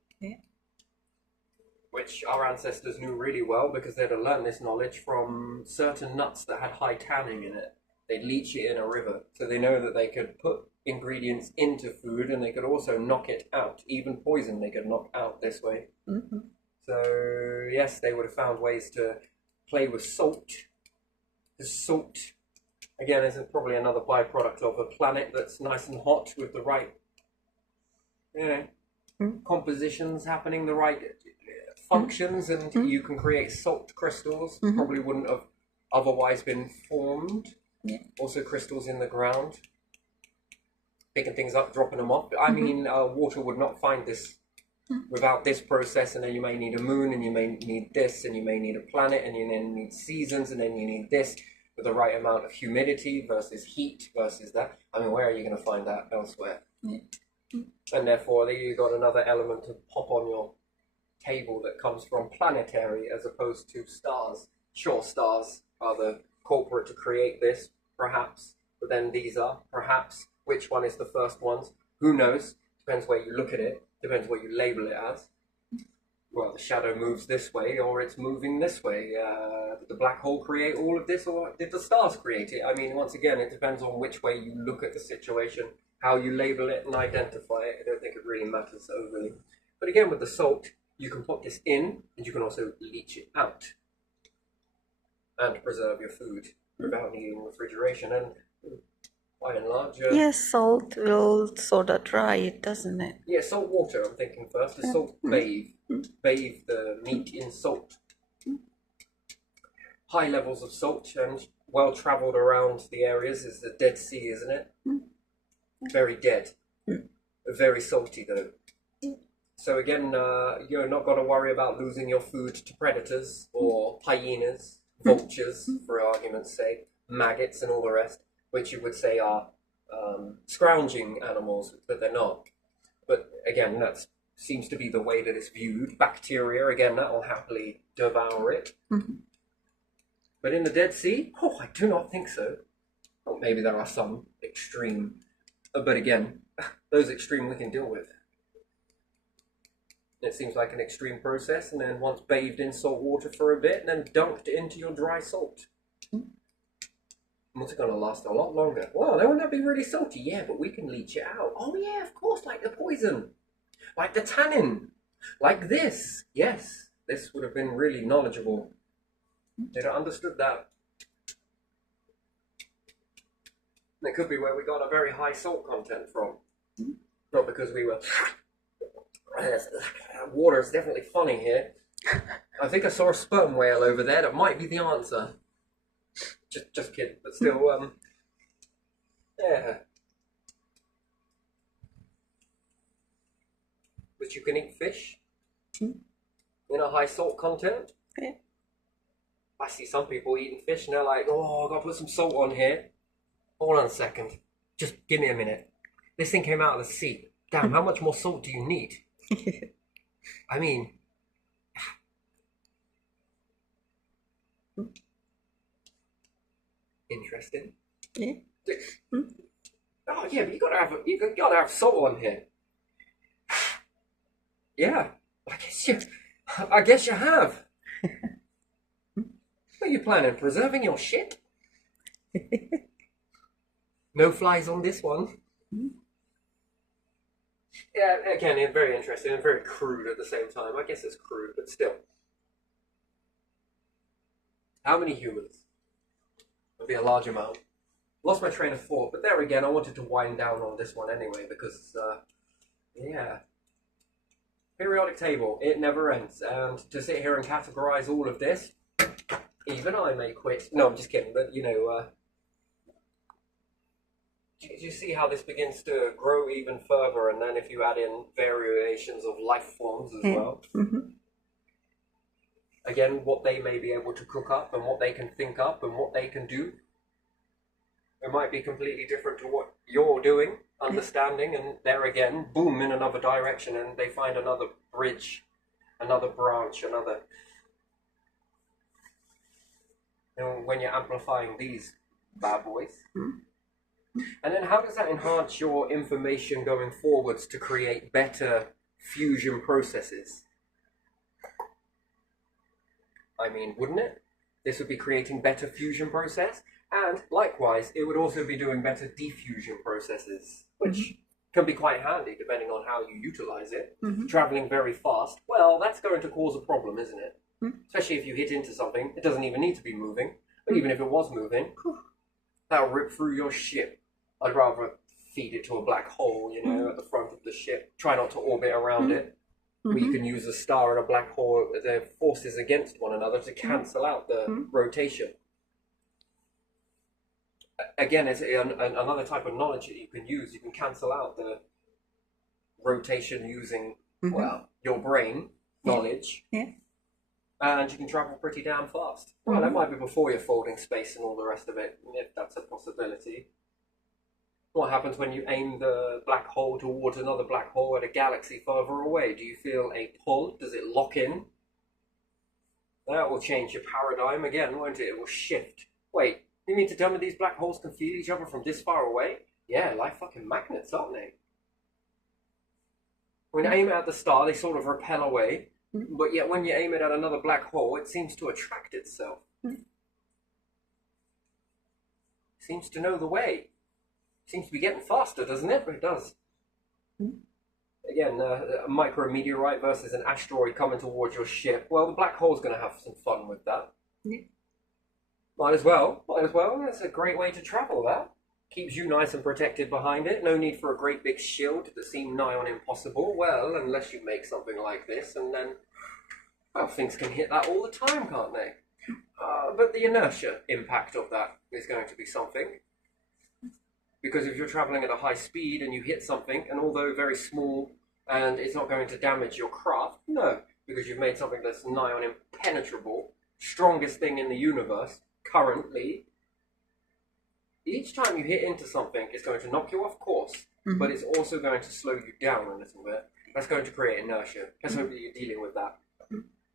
Which our ancestors knew really well because they'd have learned this knowledge from certain nuts that had high tanning in it. They'd leach it in a river. So they know that they could put ingredients into food and they could also knock it out. Even poison they could knock out this way. Mm-hmm. So yes, they would have found ways to play with salt. The salt, again, is probably another byproduct of a planet that's nice and hot with the right, compositions happening, the right functions, and you can create salt crystals. Probably wouldn't have otherwise been formed. Yeah. Also crystals in the ground, picking things up, dropping them off. I mean, water would not find this without this process, and then you may need a moon, and you may need this, and you may need a planet, and you then need seasons, and then you need this with the right amount of humidity versus heat versus that. I mean, where are you going to find that elsewhere? Yeah. And therefore, you got another element to pop on your table that comes from planetary as opposed to stars. Sure, stars are the culprit to create this, perhaps, but then these are, perhaps. Which one is the first ones? Who knows? Depends where you look at it, depends what you label it as. Well, the shadow moves this way, or it's moving this way. Did the black hole create all of this, or did the stars create it? I mean, once again, it depends on which way you look at the situation, how you label it and identify it. I don't think it really matters overly. But again, with the salt, you can put this in, and you can also leach it out and preserve your food without needing refrigeration. And by and large, yes, salt will sort of dry it, doesn't it? Yeah, salt water. I'm thinking first. The salt bathe the meat in salt. High levels of salt and well travelled around the areas is the Dead Sea, isn't it? Very dead, very salty though. So again, you're not got to worry about losing your food to predators or hyenas, vultures, for argument's sake, maggots and all the rest, which you would say are scrounging animals, but they're not. But again, that seems to be the way that it's viewed. Bacteria, again, that will happily devour it. But in the Dead Sea, I do not think so. Well, maybe there are some extreme, but again, those extreme we can deal with. It seems like an extreme process, and then once bathed in salt water for a bit, and then dunked into your dry salt. What's it going to last a lot longer? Well, wouldn't that be really salty? Yeah, but we can leach it out. Oh yeah, of course, like the poison. Like the tannin. Like this. Yes, this would have been really knowledgeable. They'd have understood that. And it could be where we got a very high salt content from. Not because we were... Water is definitely funny here. I think I saw a sperm whale over there. That might be the answer. Just kidding, but still, yeah. But you can eat fish in a high salt content. Yeah. I see some people eating fish and they're like, oh, I've got to put some salt on here. Hold on a second. Just give me a minute. This thing came out of the sea. Damn, how much more salt do you need? I mean... Interesting. Yeah. Oh yeah, but you gotta have salt on here. Yeah, I guess you have. Are you planning preserving your shit? No flies on this one. Yeah, again, it's very interesting and very crude at the same time. I guess it's crude, but still. How many humans? Would be a large amount. Lost my train of thought, but there again, I wanted to wind down on this one anyway, because, yeah. Periodic table, it never ends, and to sit here and categorize all of this, even I may quit. No, I'm just kidding, but, you know, do you see how this begins to grow even further, and then if you add in variations of life forms as well? Again, what they may be able to cook up and what they can think up and what they can do. It might be completely different to what you're doing, understanding, and there again, boom, in another direction, and they find another bridge, another branch, another... You know, when you're amplifying these bad boys. And then how does that enhance your information going forwards to create better fusion processes? I mean, wouldn't it? This would be creating better fusion process. And likewise, it would also be doing better diffusion processes, which can be quite handy depending on how you utilize it. Traveling very fast, well, that's going to cause a problem, isn't it? Especially if you hit into something, it doesn't even need to be moving. But even if it was moving, that'll rip through your ship. I'd rather feed it to a black hole, you know, at the front of the ship. Try not to orbit around it. Where you can use a star and a black hole, their forces against one another to cancel out the rotation. Again, it's another type of knowledge that you can use. You can cancel out the rotation using, well, your brain knowledge. And you can travel pretty damn fast. Well, that might be before you're folding space and all the rest of it, if that's a possibility. What happens when you aim the black hole towards another black hole at a galaxy further away? Do you feel a pull? Does it lock in? That will change your paradigm again, won't it? It will shift. Wait, you mean to tell me these black holes can feel each other from this far away? Yeah, like fucking magnets, aren't they? When you aim it at the star, they sort of repel away. But yet when you aim it at another black hole, it seems to attract itself. Seems to know the way. Seems to be getting faster, doesn't it? It does. Again, a micrometeorite versus an asteroid coming towards your ship. Well, the black hole's going to have some fun with that. Might as well. That's a great way to travel, that. Keeps you nice and protected behind it. No need for a great big shield that seemed nigh on impossible. Well, unless you make something like this, and then, well, things can hit that all the time, can't they? But the inertia impact of that is going to be something. Because if you're traveling at a high speed and you hit something, and although very small, and it's not going to damage your craft, no, because you've made something that's nigh on impenetrable, strongest thing in the universe, currently, each time you hit into something, it's going to knock you off course, but it's also going to slow you down a little bit. That's going to create inertia. Let's hope that you're dealing with that.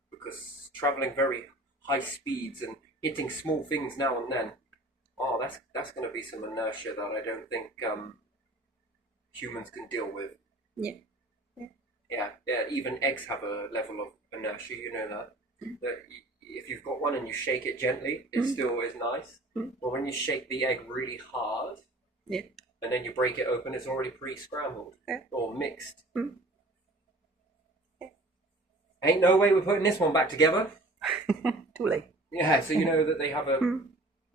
Because traveling very high speeds and hitting small things now and then, oh, that's going to be some inertia that I don't think humans can deal with. Yeah, even eggs have a level of inertia, you know that. That if you've got one and you shake it gently, it still is nice. But when you shake the egg really hard, and then you break it open, it's already pre-scrambled or mixed. Ain't no way we're putting this one back together. Too late. Yeah, so you know that they have a...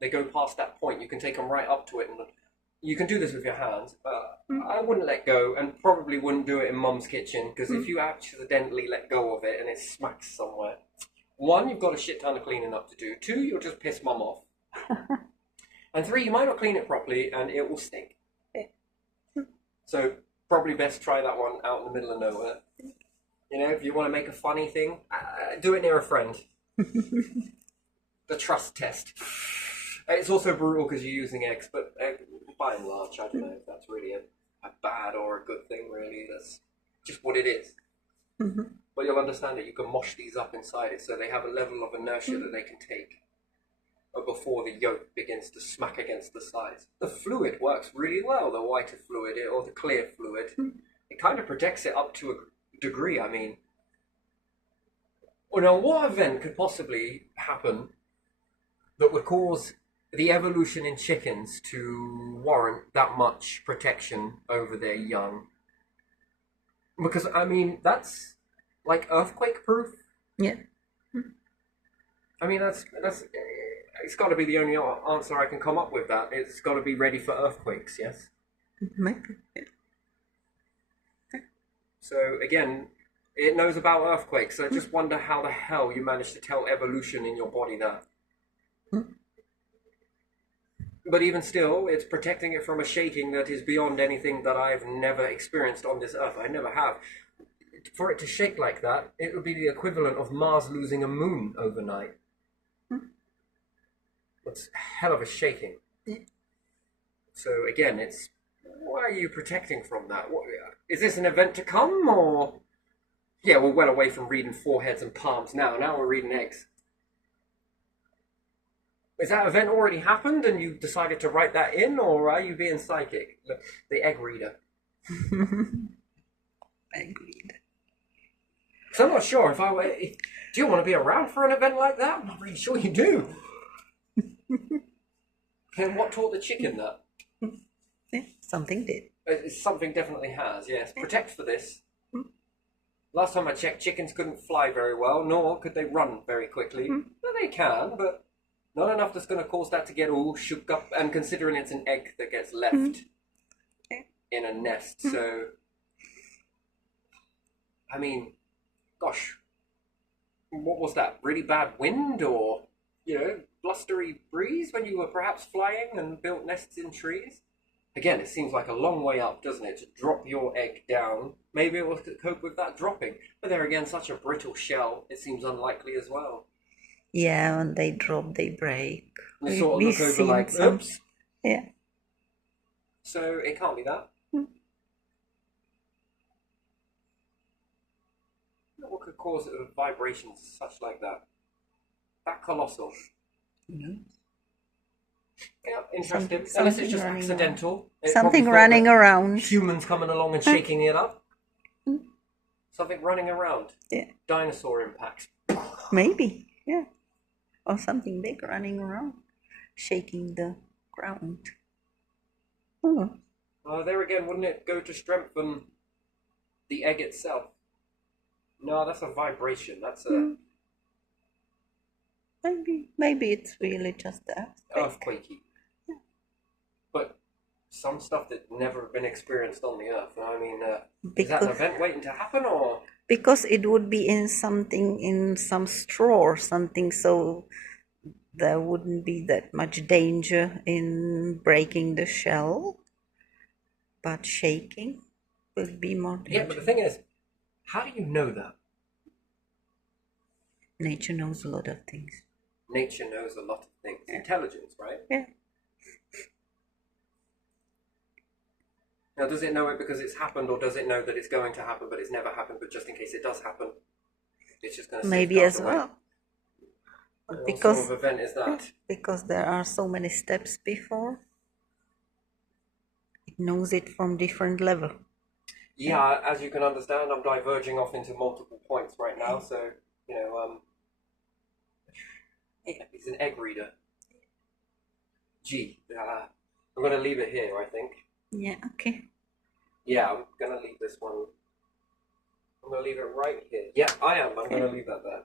They go past that point. You can take them right up to it, and you can do this with your hands. I wouldn't let go, and probably wouldn't do it in Mum's kitchen, because if you accidentally let go of it and it smacks somewhere, 1, you've got a shit ton of cleaning up to do. 2, you'll just piss Mum off. And 3, you might not clean it properly, and it will stink. So probably best try that one out in the middle of nowhere. You know, if you want to make a funny thing, do it near a friend. The trust test. It's also brutal because you're using eggs, but by and large, I don't know if that's really a bad or a good thing, really. That's just what it is. But you'll understand that you can mosh these up inside it, so they have a level of inertia that they can take before the yolk begins to smack against the sides. The fluid works really well, the whiter fluid, or the clear fluid. It kind of protects it up to a degree, I mean. Well, now, what event could possibly happen that would cause the evolution in chickens to warrant that much protection over their young? Because, I mean, that's like earthquake proof. I mean, that's it's got to be the only answer I can come up with. That it's got to be ready for earthquakes. Yes. Maybe. So again, it knows about earthquakes. So I just wonder how the hell you managed to tell evolution in your body that. But even still, it's protecting it from a shaking that is beyond anything that I've never experienced on this earth. I never have. For it to shake like that, it would be the equivalent of Mars losing a moon overnight. It's a hell of a shaking. So again, it's... Why are you protecting from that? Is this an event to come, or... Yeah, we're well away from reading foreheads and palms now. Now we're reading eggs. Is that event already happened and you decided to write that in, or are you being psychic? The egg reader. Egg reader. So I'm not sure if I were... Do you want to be around for an event like that? I'm not really sure you do. And what taught the chicken that? Yeah, something did. Something definitely has, yes. Protect for this. Last time I checked, chickens couldn't fly very well, nor could they run very quickly. Well, they can, but not enough that's going to cause that to get all shook up. And considering it's an egg that gets left in a nest, so... I mean, gosh, what was that? Really bad wind or, blustery breeze when you were perhaps flying and built nests in trees? Again, it seems like a long way up, doesn't it, to drop your egg down. Maybe it will cope with that dropping. But there again, such a brittle shell, it seems unlikely as well. Yeah, when they drop, they break. They sort of look over like, some, oops. Yeah. So it can't be that. What could cause vibrations such like that? That colossal. No. Yeah, interesting. Unless it's just accidental. Something running around. Humans coming along and shaking it up. Something running around. Yeah. Dinosaur impacts. Maybe, yeah. Or something big running around, shaking the ground. There again, wouldn't it go to strengthen the egg itself? No, that's a vibration. That's a... Maybe it's really just that. Earthquakey. Yeah. But some stuff that never been experienced on the Earth. I mean, is that an event waiting to happen, or? Because it would be in some straw or something, so there wouldn't be that much danger in breaking the shell. But shaking would be more dangerous. Yeah, but the thing is, how do you know that? Nature knows a lot of things. Nature knows a lot of things. Intelligence, right? Yeah. Now, does it know it because it's happened, or does it know that it's going to happen, but it's never happened, but just in case it does happen, it's just going to maybe as well. Because what sort of event is that? Because there are so many steps before. It knows it from different level. Yeah, as you can understand, I'm diverging off into multiple points right now, so, he's an egg reader. I'm going to leave it here, I think. Yeah, okay. Yeah, I'm going to leave this one. I'm going to leave it right here. Yeah, I am. I'm going to leave that there.